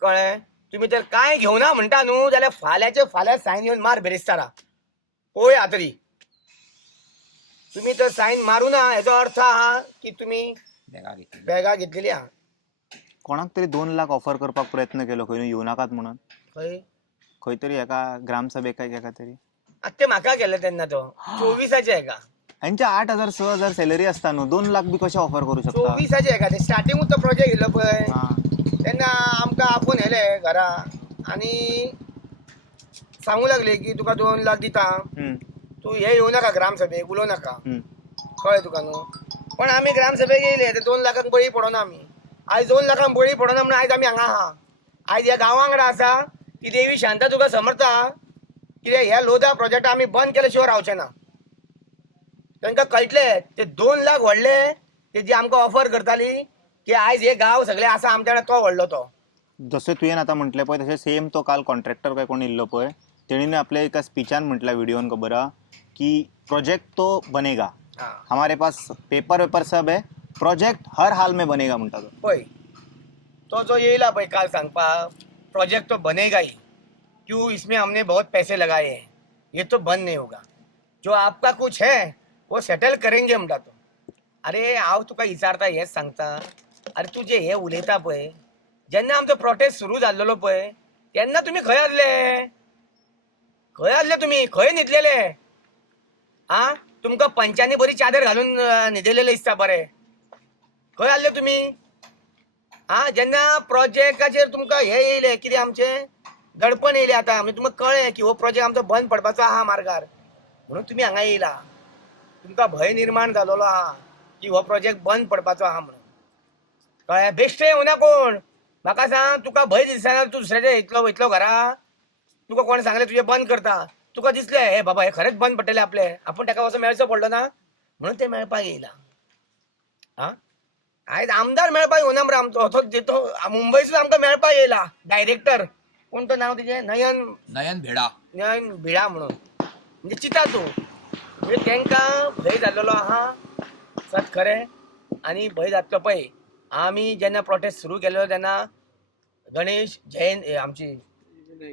कळ्ळें? तुमी जर कांय घेवना म्हणटा न्हू जाल्यार फाल्यां सायन येवन मार बेरेस्तारा. पळोवया तरी. तुमी तर सायन मारूं ना हेजो अर्थ आहा की तुमी बॅगा घेतलेली आहा. कोणाक तरी 2 लाख ऑफर करपाक प्रयत्न केलो खंय येवं नाकात म्हणून. खंय तरी एका ग्रामसभेक एका तरी. ते म्हाका केले तेन्ना तो 24चे हेका. हेंचे 8,000 6,000 सॅलरी आसता न्हू, 2 लाख बी कशे ऑफर करू शकता? 24चे हेका. ते स्टार्टिंगूच तो प्रोजेक्ट येयलो पळय तेन्ना आमकां आपोवन येयले घरा आनी सांगू लागले की तुका 2 लाख दिता, तू हे येवं नाका ग्रामसभेक, उलोव नाका. कळ्ळें तुका न्हू? पण आमी ग्रामसभेक येयले, ते 2 लाखांक बळी पडोना आमी. आयज 2 लाखांक बळी पडोना म्हणून आयज आमी हांगा आहा. आयज ह्या गांवा वांगडा आसा ती देवी शांता तुका समर्थ आहा. कित्याक ह्या लोधा प्रोजेक्ट आमी बंद केले शिवाय रावचे ना. तांकां कळटले ते 2 लाख व्हडले ते जी आमकां ऑफर करताली की आयज हे गांव सगळे आसा आमच्या कडेन तो व्हडलो तो. जसं तुवें आतां म्हटलें पळय तशें सेम तो काल कॉन्ट्रॅक्टर काय कोण येयल्लो पळय तेणीन आपल्या एका स्पिचान म्हटल्या व्हिडिओन खबर आहा की प्रोजेक्ट तो बनेगा, हमारे पास पेपर सब है, प्रोजेक्ट हर हाल में बनेगा म्हणटा तो. पळय तो जो येयला पळय काल सांगपाक प्रोजेक्ट तो बनेगा ही, क्यों इसमें हमने बहुत पैसे लगाए हैं, ये तो बंद नहीं होगा. जो आपका कुछ है वो सेटल करेंगे म्हणटा तो. अरे हांव तुका विचारता हेच सांगता, अरे तू जे हे उलयता पळय, जेन्ना आमचो प्रोटेस्ट सुरू जाल्लो पळय तेन्ना तुम्ही खंय आसले? खंय आसले तुम्ही? खंय न्हिदलेले? आ तुमकां पंचांनी बरी चादर घालून न्हिदलेले दिसता बरे. खंय आसले तुम्ही? जेन्ना प्रोजेक्टाचेर तुमकां हे येयले कितें आमचे दडपण येयले आता, म्हणजे तुमकां कळ्ळें की हो प्रोजेक्ट आमचो बंद पडपाचो आहा मार्गार, म्हणून तुम्ही हांगा येयला. तुमकां भंय निर्माण जालोलो आहा की हो प्रोजेक्ट बंद पडपाचो आहा म्हणून. कळ्ळें? बेश्टे येवना कोण. म्हाका सांग, तुका भंय दिसना तूं दुसऱ्याच्या वयतलो घरा? तुका कोण सांगलें तुजें बंद करता? तुका दिसलें हे बाबा हे खरेंच बंद पडटले आपले, आपूण ताका वचून मेळचो पडलो ना, म्हणून ते मेळपाक येयला. आयज आमदार मेळपाक येवना मरे आमचो तो मुंबयसून आमकां मेळपाक येयला डायरेक्टर. कोण तो नांव तेजें? नयन भिडा म्हणून. म्हणजे चिता तूं, म्हणजे तांकां भंय जाल्लो आहा सत खरें. आनी भंय जातलो पळय. आमी जेन्ना प्रोटेस्ट सुरू केल्लो तेन्ना गणेश जयंती आमची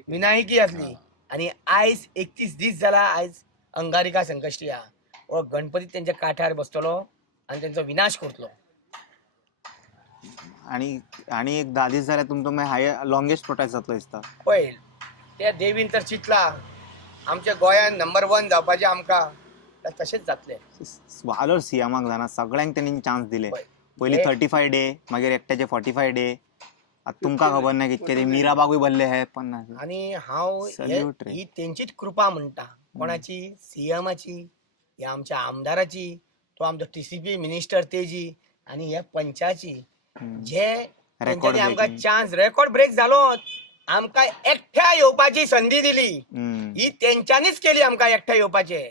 विनायकी आसली, आनी आयज 31 दीस जाला. आयज अंगारिका संकश्टी आहा. हो गणपती तेंच्या काठ्यार बसतलो आनी तेंचो विनाश करतलो. आणि एक 10 दीस जाल्यार तुमचो हाय लॉंगेस्ट प्रोटेस्ट जातलो दिसता. पळय त्या देवीन तर चितला आमच्या गोंयान नंबर 1 जावपाचें आमकां, तर तशेंच जातलें. वालोर सीएमाक जाणा सगळ्यांक त्यांनी चान्स दिले. पळय, पयलीं 35 डे, मागीर एकट्याचे 45 डे. आता तुमकां खबर ना कितके ते मिराबागूय भरले हे 50. आनी हांव Salute रे. ही तेंचीच कृपा म्हणटा. कोणाची? सीएमाची, ह्या आमच्या आमदाराची, तो आमचो TCP मिनिस्टर तेजी, आनी ह्या पंचाची, जे तेंच्यांनी आमकां चान्स रेकॉर्ड ब्रेक जालो. आमकां एकठ्या येवपाची संधी दिली. ही तेंच्यांनीच केली आमकां एकठ्या येवपाचे.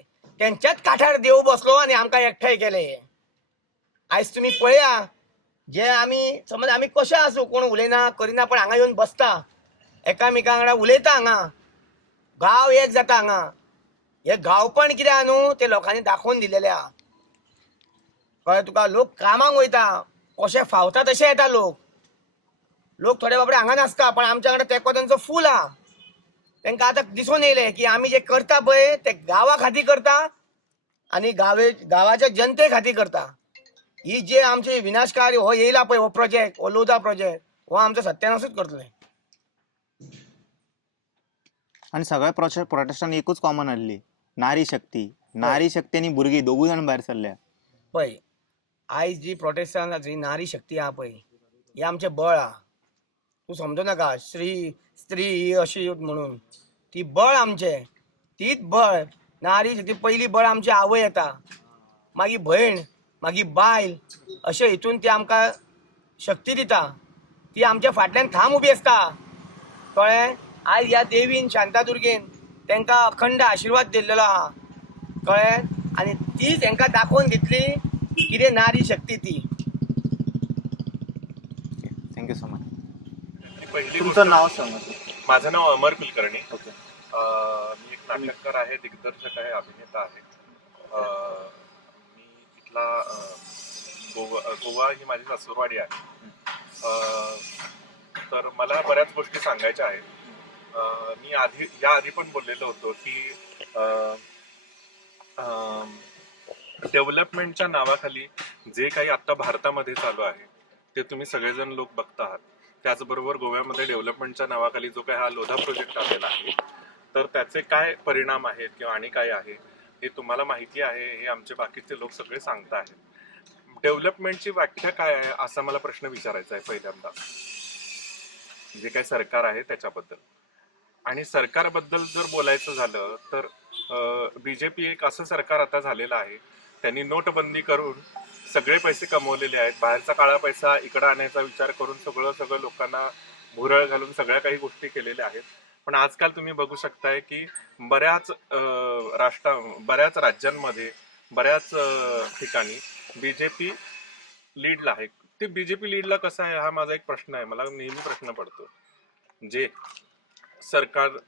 तेंच्याच काठार देव बसलो आनी आमकां एकठांय केले. आयज तुमी पळया, जे आमी समज आमी कशे आसूं, कोण उलयना करिना, पण हांगा येवन बसता, एकामेकां वांगडा उलयता, हांगा गांव एक जाता. हांगा हे गांवपण कितें आहा न्हू, ते लोकांनी दाखोवन दिलेले आहा. कळ्ळें तुका? लोक कामाक वयता, कशे फावता तशे येता लोक. थोडे बाबडे हांगा नासता, पण आमच्या वांगडा तेंको तेंचो फूल आहा. तांकां आतां दिसून येयलें की आमी जे करता पळय ते गांवा खातीर करता आनी गांवाच्या जनते खातीर करता. ही जे आमचे विनाशकारी हो येयला पळय, हो प्रोजेक्ट, हो लोधा प्रोजेक्ट, हो आमचो सत्यानाशूच करतले. आणि सगळ्या प्रोटेस्टान एकूच कॉमन आसली, नारी शक्ती. नारी शक्ती आनी भुरगीं दोगूय जाण भायर सरल्या. पळय आयज जी प्रोटेस्टान जी नारी शक्ती आहा पळय, हे आमचें बळ आहा. तूं समजू नाका स्त्री ही अशी म्हणून. ती बळ आमचें, तीच बळ. नारी शक्ती पयली बळ आमची आवय येता, मागीर भयण, मागीर बायल, अशे हितून ती आमकां शक्ती दिता. ती आमच्या फाटल्यान ठाम उबी आसता. कळ्ळें? आयज ह्या देवीन शांतादुर्गेन तांकां अखंड आशिर्वाद दिल्लेलो आहा. कळ्ळें? आनी तीच हांकां दाखोवन दितली कितें नारी शक्ती ती. Thank you so much. पहिली तुमचं नाव सांगा. माझं नाव अमर कुलकर्णी. ओके. मी एक नाटककार आहे, दिग्दर्शक आहे, अभिनेता आहे. मी इथला गोवा ही माझी सासूरवाडी आहे. तर मला बऱ्याच गोष्टी सांगायच्या आहेत. मी या आधी पण बोललेलो होतो की डेव्हलपमेंटच्या नावाखाली जे काही आता भारतामध्ये चालू आहे ते तुम्ही सगळेजण लोक बघता आहात. त्याचबरोबर गोव्यामध्ये डेव्हलपमेंटच्या नावाखाली जो काही हा लोधा प्रोजेक्ट आलेला आहे, तर त्याचे काय परिणाम आहेत किंवा आणि काय आहे हे तुम्हाला माहिती आहे, हे आमचे बाकीचे लोक सगळे सांगत आहेत. डेव्हलपमेंटची व्याख्या काय आहे असा मला प्रश्न विचारायचा आहे पहिल्यांदा, जे काही सरकार आहे त्याच्याबद्दल. आणि सरकारबद्दल जर बोलायचं झालं तर बीजेपी एक असं सरकार आता झालेलं आहे, त्यांनी नोटबंदी करून सगळे पैसे कमवलेले आहेत. बाहेरचा काळा पैसा इकडं आणायचा विचार करून सगळं लोकांना भुरळ घालून सगळ्या काही गोष्टी केलेल्या आहेत. पण आजकाल तुम्ही बघू शकताय की बऱ्याच राज्यांमध्ये बऱ्याच ठिकाणी बीजेपी लीडला आहे. ते बीजेपी लीडला कसं आहे हा माझा एक प्रश्न आहे. मला नेहमी प्रश्न पडतो, जे सरकार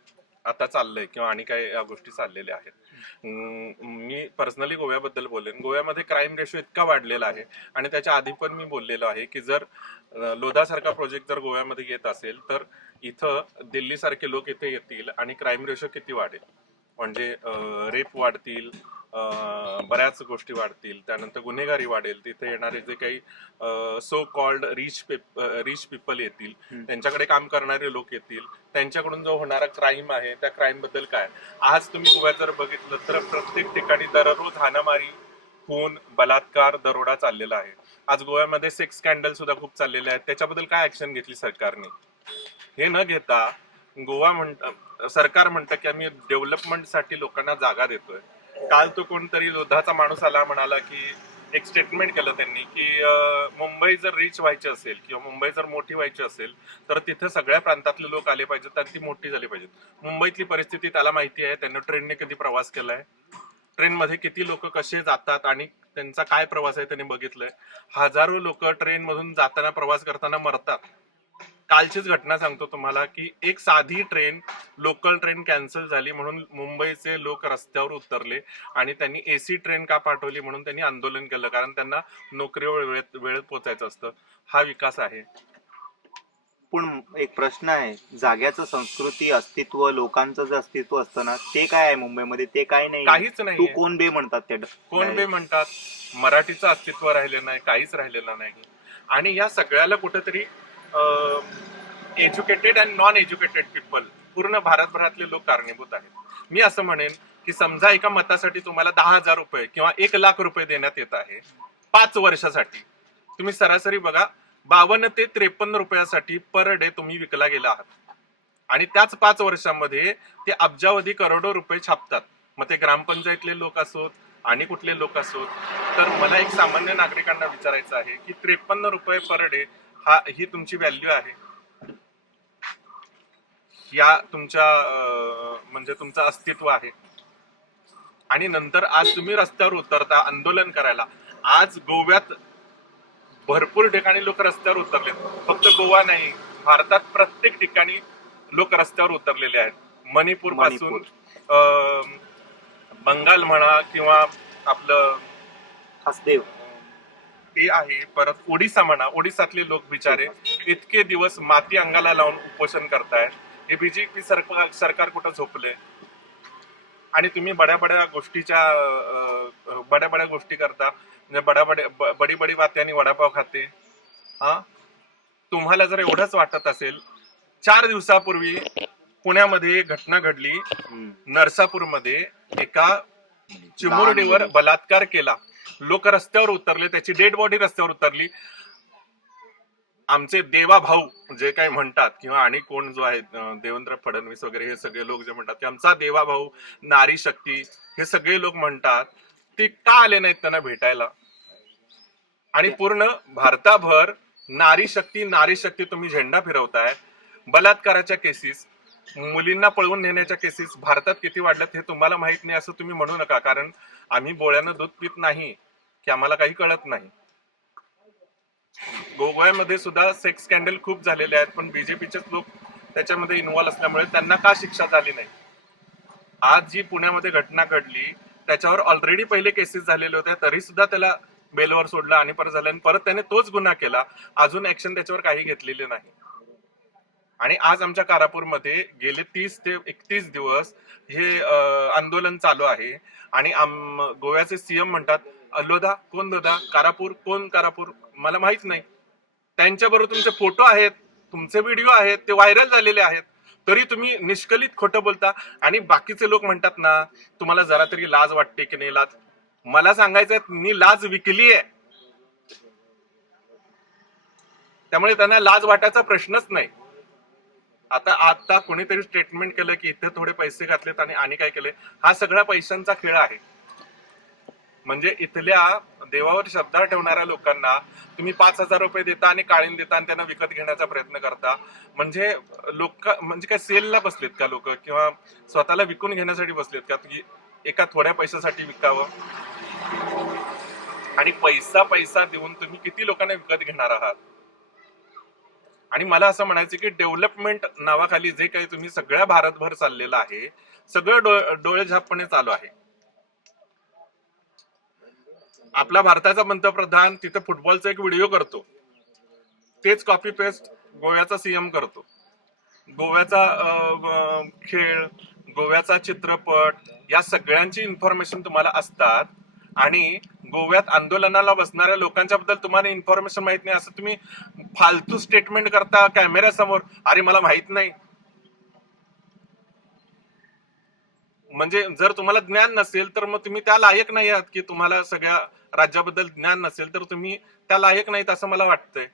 आता चाललंय किंवा आणि काय या गोष्टी चाललेल्या आहेत. मी पर्सनली गोव्याबद्दल बोलेन. गोव्यामध्ये क्राईम रेशो इतका वाढलेला आहे आणि त्याच्या आधी पण मी बोललेलो आहे की जर लोधासारखा प्रोजेक्ट जर गोव्यामध्ये येत असेल तर इथं दिल्लीसारखे लोक इथे येतील आणि क्राईम रेशो किती वाढेल. म्हणजे रेप वाढतील, बऱ्याच गोष्टी वाढतील, त्यानंतर गुन्हेगारी वाढेल, तिथे येणारे जे काही सो कॉल्ड रिच पीपल येतील, त्यांच्याकडे काम करणारे लोक येतील, त्यांच्याकडून जो होणारा क्राईम आहे त्या क्राईम बद्दल काय. आज तुम्ही गोव्यात जर बघितलं तर प्रत्येक ठिकाणी दररोज हाणामारी, खून, बलात्कार, दरोडा चाललेला आहे. आज गोव्यामध्ये सेक्स स्कॅन्डल सुद्धा खूप चाललेले आहेत. त्याच्याबद्दल काय ऍक्शन घेतली सरकारने? हे न घेता सरकार म्हणतं की आम्ही डेव्हलपमेंटसाठी लोकांना जागा देतोय. काल तो कोणतरी लोधाचा माणूस आला, म्हणाला की एक स्टेटमेंट केलं त्यांनी की मुंबई जर रिच व्हायची असेल किंवा मुंबई जर मोठी व्हायची असेल तर तिथे सगळ्या प्रांतातले लोक आले पाहिजेत आणि ती मोठी झाली पाहिजेत. मुंबईतली परिस्थिती त्याला माहिती आहे, त्यानं ट्रेनने कधी प्रवास केलाय, ट्रेनमध्ये किती लोक कसे जातात आणि त्यांचा काय प्रवास आहे त्याने बघितलंय. हजारो लोक ट्रेन मधून जाताना प्रवास करताना मरतात. कालचीच घटना सांगतो तुम्हाला की एक साधी ट्रेन, लोकल ट्रेन कॅन्सल झाली म्हणून मुंबईचे लोक रस्त्यावर उतरले आणि त्यांनी एसी ट्रेन का पाठवली म्हणून त्यांनी आंदोलन केलं, कारण त्यांना नोकरीवर वेळेत पोहोचायचं असतं. हा विकास आहे. पण एक प्रश्न आहे, जाग्याचं संस्कृती, अस्तित्व, लोकांचं जे अस्तित्व असतं ना, ते काय आहे मुंबईमध्ये? ते काय नाही. काहीच तू नाही. कोण बे म्हणतात ते. कोण बे म्हणतात, मराठीचं अस्तित्व राहिलेलं नाही, काहीच राहिलेलं नाही. आणि या सगळ्याला कुठेतरी educated and non educated people, पूर्ण भारतभरातले लोक कारणीभूत आहेत. मी असं म्हणेन की समजा एका मतासाठी तुम्हाला 10,000 रुपये किंवा 1,00,000 रुपये देण्यात येत आहे 5 वर्षासाठी. तुम्ही सरासरी बघा, 52 ते 53 रुपयासाठी पर डे तुम्ही विकला गेला आहात आणि त्याच 5 वर्षांमध्ये ते अब्जावधी करोडो रुपये छापतात. मग ते ग्रामपंचायतले लोक असोत आणि कुठले लोक असोत. तर मला एक सामान्य नागरिकांना विचारायचं आहे की 53 रुपये पर डे ही तुमची व्हॅल्यू आहे या तुमच्या म्हणजे तुमचं अस्तित्व आहे? आणि नंतर आज तुम्ही रस्त्यावर उतरता आंदोलन करायला. आज गोव्यात भरपूर ठिकाणी लोक रस्त्यावर उतरले. फक्त गोवा नाही, भारतात प्रत्येक ठिकाणी लोक रस्त्यावर उतरलेले आहेत. मणिपूर पासून बंगाल म्हणा किंवा आपलं हसदेव ते आहे, परत ओडिसा म्हणा, ओडिसातले लोक बिचारे इतके दिवस माती अंगाला लावून उपोषण करतायत. हे बीजेपी सरकार कुठं झोपले? आणि तुम्ही बड्या बड्या गोष्टी करता, म्हणजे बडी बडी बात आणि वडापाव खाते. हा, तुम्हाला जर एवढंच वाटत असेल, 4 दिवसापूर्वी पुण्यामध्ये घटना घडली, नरसापूरमध्ये एका चिमुरडीवर बलात्कार केला, लोक रस्त्यावर उतरले, त्याची डेड बॉडी रस्त्यावर उतरली. आमचे देवा भाऊ जे काही म्हणतात किंवा आणि कोण जो आहे देवेंद्र फडणवीस वगैरे, हे सगळे लोक जे म्हणतात की आमचा देवा भाऊ, नारी शक्ती, हे सगळे लोक म्हणतात, ते का आले नाहीत त्यांना भेटायला? आणि पूर्ण भारताभर नारी शक्ती तुम्ही झेंडा फिरवताय. बलात्काराच्या केसेस, मुलींना पळवून नेण्याच्या केसेस भारतात किती वाढल्यात हे तुम्हाला माहित नाही असं तुम्ही म्हणू नका, कारण आम्ही बोळ्यानं दूध पित नाही की आम्हाला काही कळत नाही. गोव्यामध्ये सुद्धा सेक्स स्कॅन्डल खूप झालेले आहेत, पण बीजेपीचेच लोक त्याच्यामध्ये इन्व्हॉल्व असल्यामुळे त्यांना का शिक्षा झाली नाही? आज जी पुण्यामध्ये घटना घडली त्याच्यावर ऑलरेडी पहिले केसेस झालेले होते, तरी सुद्धा त्याला बेलवर सोडलं आणि परत झालं आणि परत त्याने तोच गुन्हा केला. अजून ऍक्शन त्याच्यावर काही घेतलेले नाही. आणि आज आमच्या कारापूरमध्ये गेले 30 ते 31 दिवस हे आंदोलन चालू आहे आणि गोव्याचे सीएम म्हणतात, लोधा कोण, लोधा कारापूर कोण, कारापूर मला माहित नाही. त्यांच्याबरोबर तुमचे फोटो आहेत, तुमचे व्हिडिओ आहेत, ते व्हायरल झालेले आहेत, तरी तुम्ही निष्कलित खोटं बोलता. आणि बाकीचे लोक म्हणतात ना, तुम्हाला जरा तरी लाज वाटते की नाही लाज? मला सांगायचंय, मी लाज विकली आहे, त्यामुळे त्यांना लाज वाटायचा प्रश्नच नाही. आता कोणीतरी स्टेटमेंट केलं की इथे थोडे पैसे घातलेत आणि काय केले. हा सगळा पैशांचा खेळ आहे. म्हणजे इथल्या देवावर श्रद्धा ठेवणाऱ्या लोकांना तुम्ही 5,000 रुपये देता आणि काळीन देता आणि त्यांना विकत घेण्याचा प्रयत्न करता. म्हणजे लोक म्हणजे काय सेलला बसलेत का लोक, किंवा स्वतःला विकून घेण्यासाठी बसलेत का? एका थोड्या पैशासाठी विकावं? आणि पैसा देऊन तुम्ही किती लोकांना विकत घेणार आहात? आणि मला असं म्हणायचं की डेव्हलपमेंट नावाखाली जे काही तुम्ही सगळ्या भारतभर चाललेलं आहे, सगळं डोळेझापपणे चालू आहे. आपला भारताचा पंतप्रधान तिथे फुटबॉलचा एक व्हिडिओ करतो, तेच कॉपी पेस्ट गोव्याचा सीएम करतो. गोव्याचा खेळ, गोव्याचा चित्रपट या सगळ्यांची इन्फॉर्मेशन तुम्हाला असतात आणि गोव्यात आंदोलनाला बसणाऱ्या लोकांच्या बद्दल तुम्हाला इन्फॉर्मेशन माहित नाही असं तुम्ही फालतू स्टेटमेंट करता कॅमेऱ्यासमोर, अरे मला माहित नाही. म्हणजे जर तुम्हाला ज्ञान नसेल तर मग तुम्ही त्या लायक नाही आहात की तुम्हाला सगळ्या राज्याबद्दल ज्ञान नसेल तर तुम्ही त्या लायक नाहीत असं मला वाटतंय.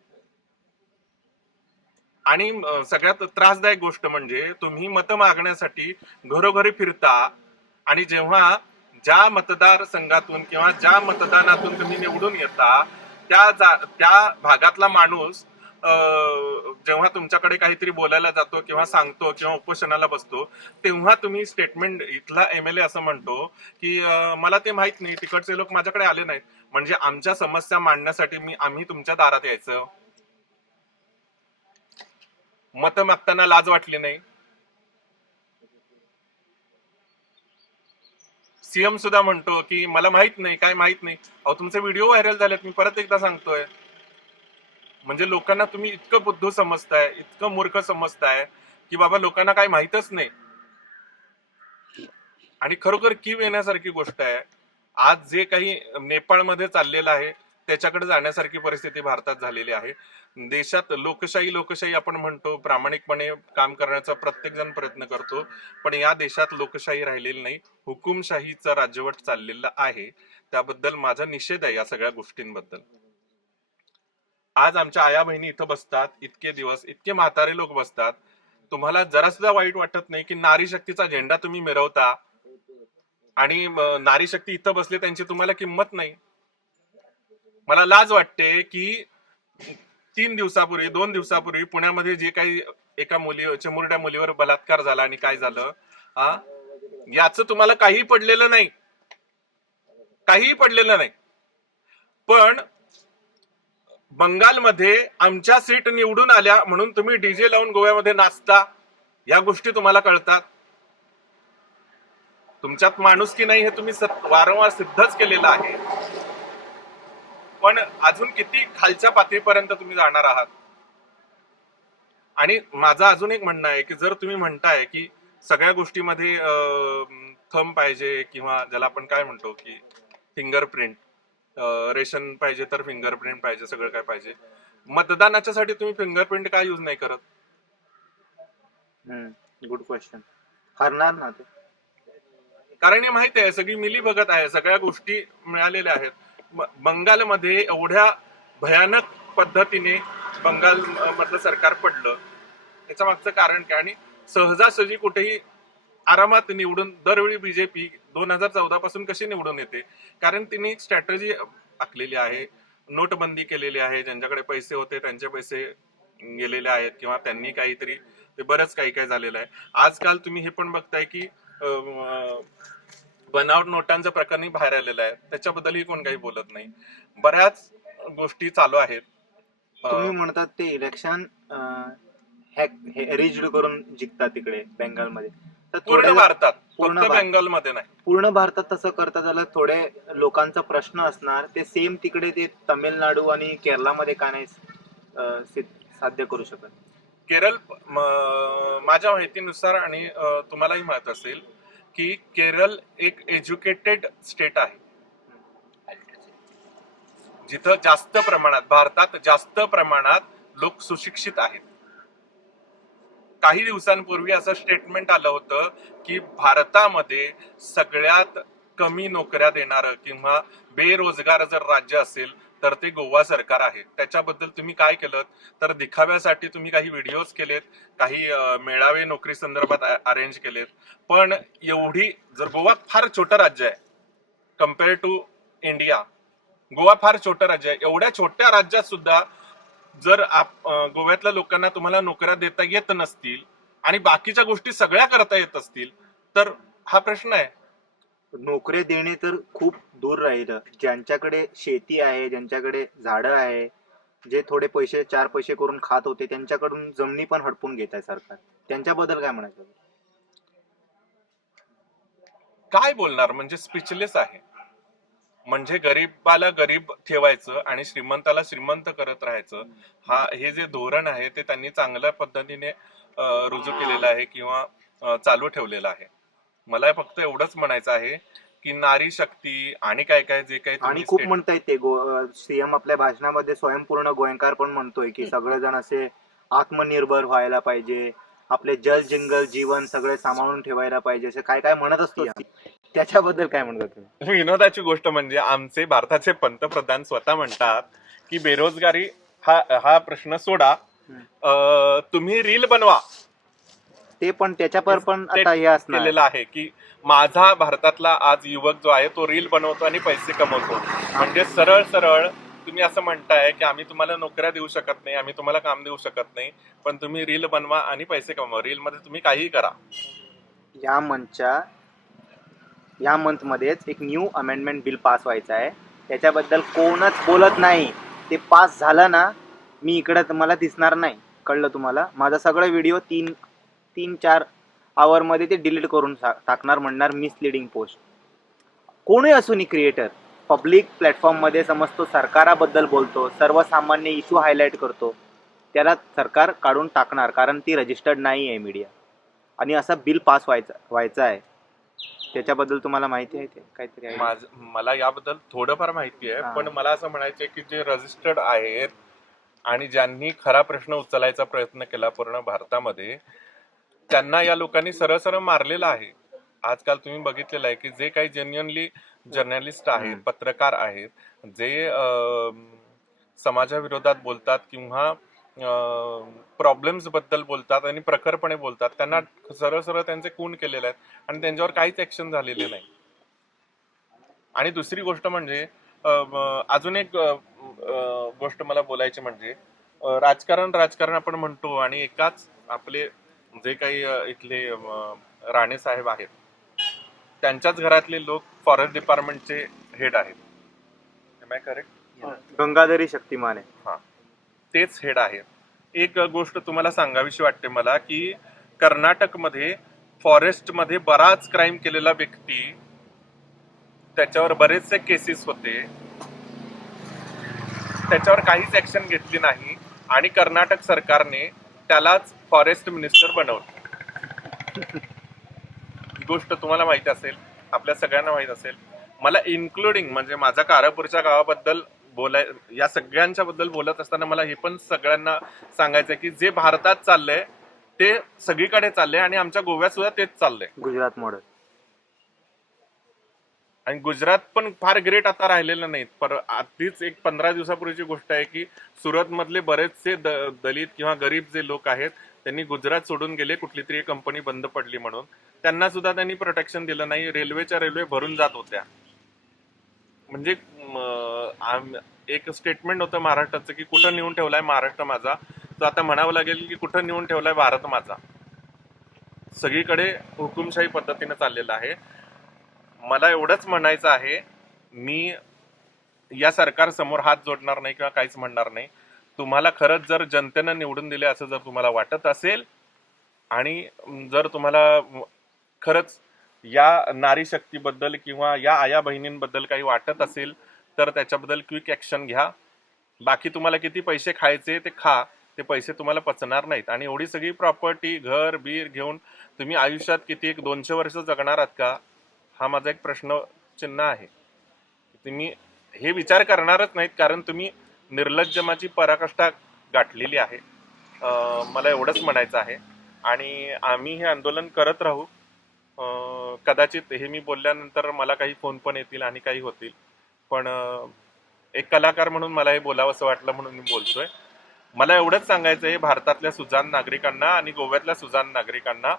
आणि सगळ्यात त्रासदायक गोष्ट म्हणजे तुम्ही मतं मागण्यासाठी घरोघरी फिरता आणि जेव्हा ज्या मतदारसंघातून किंवा ज्या मतदानातून तुम्ही निवडून येता त्या भागातला माणूस जेव्हा तुमच्याकडे काहीतरी बोलायला जातो किंवा सांगतो किंवा उपोषणाला बसतो तेव्हा तुम्ही स्टेटमेंट इथला MLA असं म्हणतो की मला ते माहित नाही, तिकडचे लोक माझ्याकडे आले नाहीत. म्हणजे आमच्या समस्या मांडण्यासाठी आम्ही तुमच्या दारात यायचं? मतं मागताना लाज वाटली नाही? सीएम सुद्धा म्हणतो की मला माहित नाही, काय माहित नाही. अहो तुमचे व्हिडिओ व्हायरल झालेत, मी परत एकदा सांगतोय. म्हणजे लोकांना तुम्ही इतकं बुद्धू समजताय, इतकं मूर्ख समजताय की बाबा लोकांना काय माहितच नाही. आणि खरोखर कीव येण्यासारखी गोष्ट आहे. आज जे काही नेपाळमध्ये चाललेलं आहे त्याच्याकडे जाण्यासारखी परिस्थिती भारतात झालेली आहे. देशात लोकशाही आपण म्हणतो, प्रामाणिकपणे काम करण्याचा प्रत्येक जण प्रयत्न करतो, पण या देशात लोकशाही राहिलेली नाही, हुकुमशाहीचं राज्यवट चाललेलं आहे. त्याबद्दल माझा निषेध आहे या सगळ्या गोष्टींबद्दल. आज आमच्या आया बहिणी इथं बसतात, इतके दिवस इतके म्हातारे लोक बसतात, तुम्हाला जरा सुद्धा वाईट वाटत नाही की नारी शक्तीचा झेंडा तुम्ही मिरवता आणि नारी शक्ती इथं बसले त्यांची तुम्हाला किंमत नाही? मला लाज वाटते की 2 दिवसापूर्वी पुण्यामध्ये जे काही एका चिमुरड्या मुलीवर बलात्कार झाला आणि काय झालं याचं तुम्हाला काहीही पडलेलं नाही, पण बंगालमध्ये आमच्या सीट निवडून आल्या म्हणून तुम्ही डीजे लावून गोव्यामध्ये नाचता, या गोष्टी तुम्हाला कळतात? तुमच्यात माणुसकी नाही हे तुम्ही वारंवार सिद्धच केलेलं आहे. पण अजून किती खालच्या पातळीपर्यंत तुम्ही जाणार आहात? आणि माझं अजून एक म्हणणं आहे की जर तुम्ही म्हणताय की सगळ्या गोष्टीमध्ये थंब पाहिजे किंवा ज्याला आपण काय म्हणतो की फिंगरप्रिंट, रेशन पाहिजे तर फिंगरप्रिंट पाहिजे, सगळं काय पाहिजे, मतदानाच्या साठी तुम्ही फिंगरप्रिंट काय यूज नाही करत? Good question. हरणार ना ते, कारण हे माहिती आहे सगळी मिली भगत आहे, सगळ्या गोष्टी मिळालेल्या आहेत. बंगालमध्ये एवढ्या भयानक पद्धतीने बंगाल मधलं सरकार पडलं, त्याच्या मागचं कारण काय? आणि सहजासहजी कुठेही आरामात निवडून दरवेळी बीजेपी 2014 पासून कशी निवडून येते? कारण तिने एक स्ट्रॅटेजी आखलेली आहे, नोटबंदी केलेली आहे, ज्यांच्याकडे पैसे होते त्यांचे पैसे गेलेले आहेत किंवा त्यांनी काहीतरी ते बरंच काही काय झालेलं आहे. आजकाल तुम्ही हे पण बघताय की बनावट नोटांचं प्रकरणही बाहेर आलेलं आहे, त्याच्याबद्दलही कोण काही बोलत नाही. बऱ्याच गोष्टी चालू आहेत. तुम्ही म्हणतात ते इलेक्शन रिज्ड करून जिंकतात तिकडे बेंगालमध्ये, तर पूर्ण भारतात, पूर्ण फक्त बेंगालमध्ये नाही, पूर्ण भारतात तसं करता झालं. थोडे लोकांचा प्रश्न असणार, ते सेम तिकडे ते तामिळनाडू आणि केरळमध्ये का नाही साध्य करू शकत? केरळ माझ्या माहितीनुसार आणि तुम्हालाही माहित असेल की केरळ एक एज्युकेटेड स्टेट आहे, जिथं जास्त प्रमाणात, भारतात जास्त प्रमाणात लोक सुशिक्षित आहेत. काही दिवसांपूर्वी असं स्टेटमेंट आलं होतं की भारतामध्ये सगळ्यात कमी नोकऱ्या देणारं किंवा बेरोजगार जर राज्य असेल तर ते गोवा सरकार आहे. त्याच्याबद्दल तुम्ही काय केलं तर दिखाव्यासाठी तुम्ही काही व्हिडिओज केलेत, काही मेळावे नोकरी संदर्भात अरेंज केलेत, पण एवढी जर गोवा फार छोटं राज्य आहे कम्पेअर टू इंडिया, गोवा फार छोटं राज्य आहे, एवढ्या छोट्या राज्यात सुद्धा जर गोव्यातल्या लोकांना तुम्हाला नोकऱ्या देता येत नसतील आणि बाकीच्या गोष्टी सगळ्या करता येत असतील तर हा प्रश्न आहे. नोकरी देणे तर खूप दूर राहिलं, ज्यांच्याकडे शेती आहे, ज्यांच्याकडे झाडं आहे, जे थोडे पैसे 4 पैसे करून खात होते, त्यांच्याकडून जमिनी पण हडपून घेत आहे सरकार. त्यांच्याबद्दल काय म्हणायचं? काय बोलणार, म्हणजे स्पीचलेस आहे. म्हणजे गरीबाला गरीब ठेवायचं आणि श्रीमंताला श्रीमंत करत राहायचं, हे जे धोरण आहे ते त्यांनी चांगल्या पद्धतीने रुजू केलेलं आहे किंवा चालू ठेवलेलं आहे. मला फक्त एवढंच म्हणायचं आहे की नारी शक्ती आणि काय काय जे काही आणि तुम्ही खूप state- म्हणतायत ते सीएम आपल्या भाषणामध्ये स्वयंपूर्ण गोयंकार पण म्हणतोय की सगळेजण असे आत्मनिर्भर व्हायला पाहिजे, आपले जल जंगल जीवन सगळे सांभाळून ठेवायला पाहिजे, असे काय काय म्हणत असतो. त्याच्याबद्दल काय म्हणतात तुम्ही? विनोदाची गोष्ट म्हणजे आमचे भारताचे पंतप्रधान स्वतः म्हणतात की बेरोजगारी हा प्रश्न सोडा, तुम्ही रील बनवा. ते पण त्याच्यावर पण ते आता हे असणार. केलेलं आहे की माझा भारतातला आज युवक जो आहे तो रील बनवतो आणि पैसे कमवतो. म्हणजे सरळ सरळ तुम्ही असं म्हणताय की आम्ही तुम्हाला नोकऱ्या देऊ शकत नाही, आम्ही तुम्हाला काम देऊ शकत नाही, पण तुम्ही रील बनवा आणि पैसे कमवा. रील मध्ये तुम्ही काहीही करा. या मंथमध्येच एक न्यू अमेंडमेंट बिल पास व्हायचं आहे, त्याच्याबद्दल कोणच बोलत नाही. ते पास झालं ना, मी इकडं मला दिसणार नाही. कळलं तुम्हाला? माझा सगळं व्हिडिओ 3-4 आवरमध्ये ते डिलीट करून टाकणार, म्हणणार मिसलिडिंग पोस्ट. कोणी असून क्रिएटर पब्लिक प्लॅटफॉर्ममध्ये समजतो, सरकाराबद्दल बोलतो, सर्वसामान्य इश्यू हायलाईट करतो, त्याला सरकार काढून टाकणार, कारण ती रजिस्टर्ड नाही आहे मीडिया. आणि असा बिल पास व्हायचा आहे. त्याच्याबद्दल तुम्हाला माहिती आहे? ते काहीतरी आहे? मला याबद्दल थोडंफार माहिती आहे, पण मला असं म्हणायचं आहे की जे रजिस्टर्ड आहेत आणि ज्यांनी खरा प्रश्न उचलायचा प्रयत्न केला पूर्ण भारतामध्ये, त्यांना या लोकांनी सरळ सरळ मारलेलं आहे. आजकाल तुम्ही बघितलेलं आहे की जे काही जेन्युअनली जर्नलिस्ट आहेत, पत्रकार आहेत, जे समाजाविरोधात बोलतात किंवा प्रॉब्लेम्स बद्दल बोलतात आणि प्रखरपणे बोलतात, त्यांना सरळ सरळ त्यांचे खून केलेले आहेत आणि त्यांच्यावर काहीच ऍक्शन झालेले नाही. आणि दुसरी गोष्ट म्हणजे अजून एक गोष्ट मला बोलायची म्हणजे राजकारण आपण म्हणतो आणि एकाच आपले जे काही इथले राणे साहेब आहेत त्यांच्याच घरातले लोक फॉरेस्ट डिपार्टमेंटचे हेड आहेत. Am I correct? गंगाधरी शक्तिमान आहे. हा, तेच हेड आहेत. एक गोष्ट तुम्हाला सांगावीशी वाटते मला की कर्नाटकमध्ये फॉरेस्टमध्ये बराच क्राईम केलेला व्यक्ती, त्याच्यावर बरेचसे केसेस होते, त्याच्यावर काहीच ऍक्शन घेतली नाही आणि कर्नाटक सरकारने त्यालाच फॉरेस्ट मिनिस्टर बनवलं. ही गोष्ट तुम्हाला माहिती असेल, आपल्या सगळ्यांना माहित असेल. मला इन्क्लुडिंग म्हणजे माझ्या कारापूरच्या गावाबद्दल या सगळ्यांच्या बद्दल बोलत असताना मला हे पण सगळ्यांना सांगायचं की जे भारतात चाललंय ते सगळीकडे चाललंय आणि आमच्या गोव्यात सुद्धा तेच चाललंय. गुजरात मॉडेल. आणि गुजरात पण फार ग्रेट आता राहिलेलं नाहीत. पर आधीच एक 15 दिवसापूर्वीची गोष्ट आहे की सुरत मधले बरेचसे दलित किंवा गरीब जे लोक आहेत त्यांनी गुजरात सोडून गेले, कुठली तरी कंपनी बंद पडली म्हणून. त्यांना सुद्धा त्यांनी प्रोटेक्शन दिलं नाही. रेल्वे भरून जात होत्या. म्हणजे एक स्टेटमेंट होतं महाराष्ट्राचं की कुठं नेऊन ठेवलाय महाराष्ट्र माझा, तर आता म्हणावं लागेल की कुठं नेऊन ठेवलाय भारत माझा. सगळीकडे हुकुमशाही पद्धतीने चाललेलं आहे. मला एवढंच म्हणायचं आहे, मी या सरकारसमोर हात जोडणार नाही किंवा काहीच म्हणणार नाही. तुम्हाला खरंच जर जनतेनं निवडून दिले असं जर तुम्हाला वाटत असेल आणि जर तुम्हाला खरंच या नारी शक्तीबद्दल किंवा या आया बहिणींबद्दल काही वाटत असेल तर त्याच्याबद्दल क्विक ऍक्शन घ्या. बाकी तुम्हाला किती पैसे खायचे ते खा, ते पैसे तुम्हाला पचणार नाहीत. आणि एवढी सगळी प्रॉपर्टी घर बीर घेऊन तुम्ही आयुष्यात किती 100-200 वर्ष जगणार आहात का, हा माझा एक प्रश्न चिन्ह आहे. तुम्ही हे विचार करणारच नाहीत कारण तुम्ही निर्लज्जमाची पराकाष्ठा गाठलेली आहे. मला एवढंच म्हणायचं आहे. आणि आम्ही हे आंदोलन करत राहू. कदाचित हे मी बोलल्यानंतर मला काही फोन पण येतील आणि काही होतील, पण एक कलाकार म्हणून मला हे बोलावं असं वाटलं म्हणून मी बोलतोय. मला एवढंच सांगायचं आहे भारतातल्या सुजाण नागरिकांना आणि गोव्यातल्या सुजाण नागरिकांना,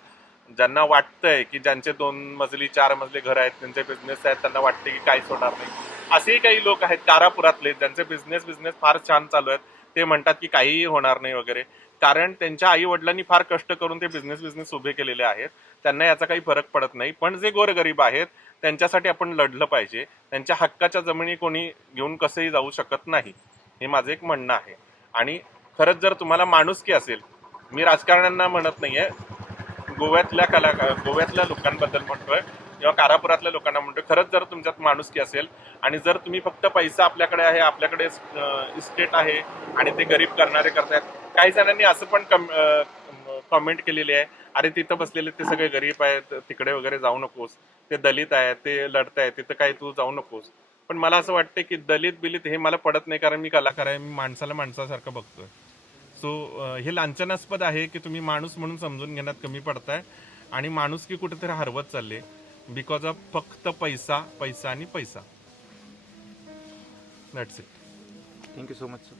ज्यांना वाटतंय की ज्यांचे 2 मजली 4 मजली घर आहेत, त्यांचे बिझनेस आहेत, त्यांना वाटते की काहीच होणार नाही. असेही काही लोक आहेत कारापुरातले ज्यांचे बिझनेस फार छान चालू आहेत. ते म्हणतात की काहीही होणार नाही वगैरे, कारण त्यांच्या आई वडिलांनी फार कष्ट करून ते बिझनेस उभे केलेले आहेत. त्यांना याचा काही फरक पडत नाही. पण जे गोरगरीब आहेत त्यांच्यासाठी आपण लढलं पाहिजे. त्यांच्या हक्काच्या जमिनी कोणी घेऊन कसंही जाऊ शकत नाही, हे माझं एक म्हणणं आहे. आणि खरंच जर तुम्हाला माणुसकी असेल, मी राजकारण्यांना म्हणत नाहीये, गोव्यातल्या लोकांबद्दल म्हणतोय किंवा कारापुरातल्या लोकांना म्हणतोय, खरंच जर तुमच्यात माणुसकी असेल आणि जर तुम्ही फक्त पैसा आपल्याकडे आहे, आपल्याकडे इस्टेट आहे आणि ते गरीब करणारे करतायत. काही जणांनी असं पण कॉमेंट केलेली आहे, अरे तिथं बसलेले ते सगळे गरीब आहेत, तिकडे वगैरे जाऊ नकोस, ते दलित आहेत, ते लढत आहेत, तिथं काही तू जाऊ नकोस. पण मला असं वाटतं की दलित बिलित हे मला पडत नाही, कारण मी कलाकार आहे, मी माणसाला माणसासारखं बघतोय. सो हे लांछनास्पद आहे की तुम्ही माणूस म्हणून समजून घेण्यात कमी पडताय आणि माणुसकी कुठेतरी हरवत चालले बिकॉज ऑफ फक्त पैसा पैसा आणि पैसा. That's it. Thank you so much sir.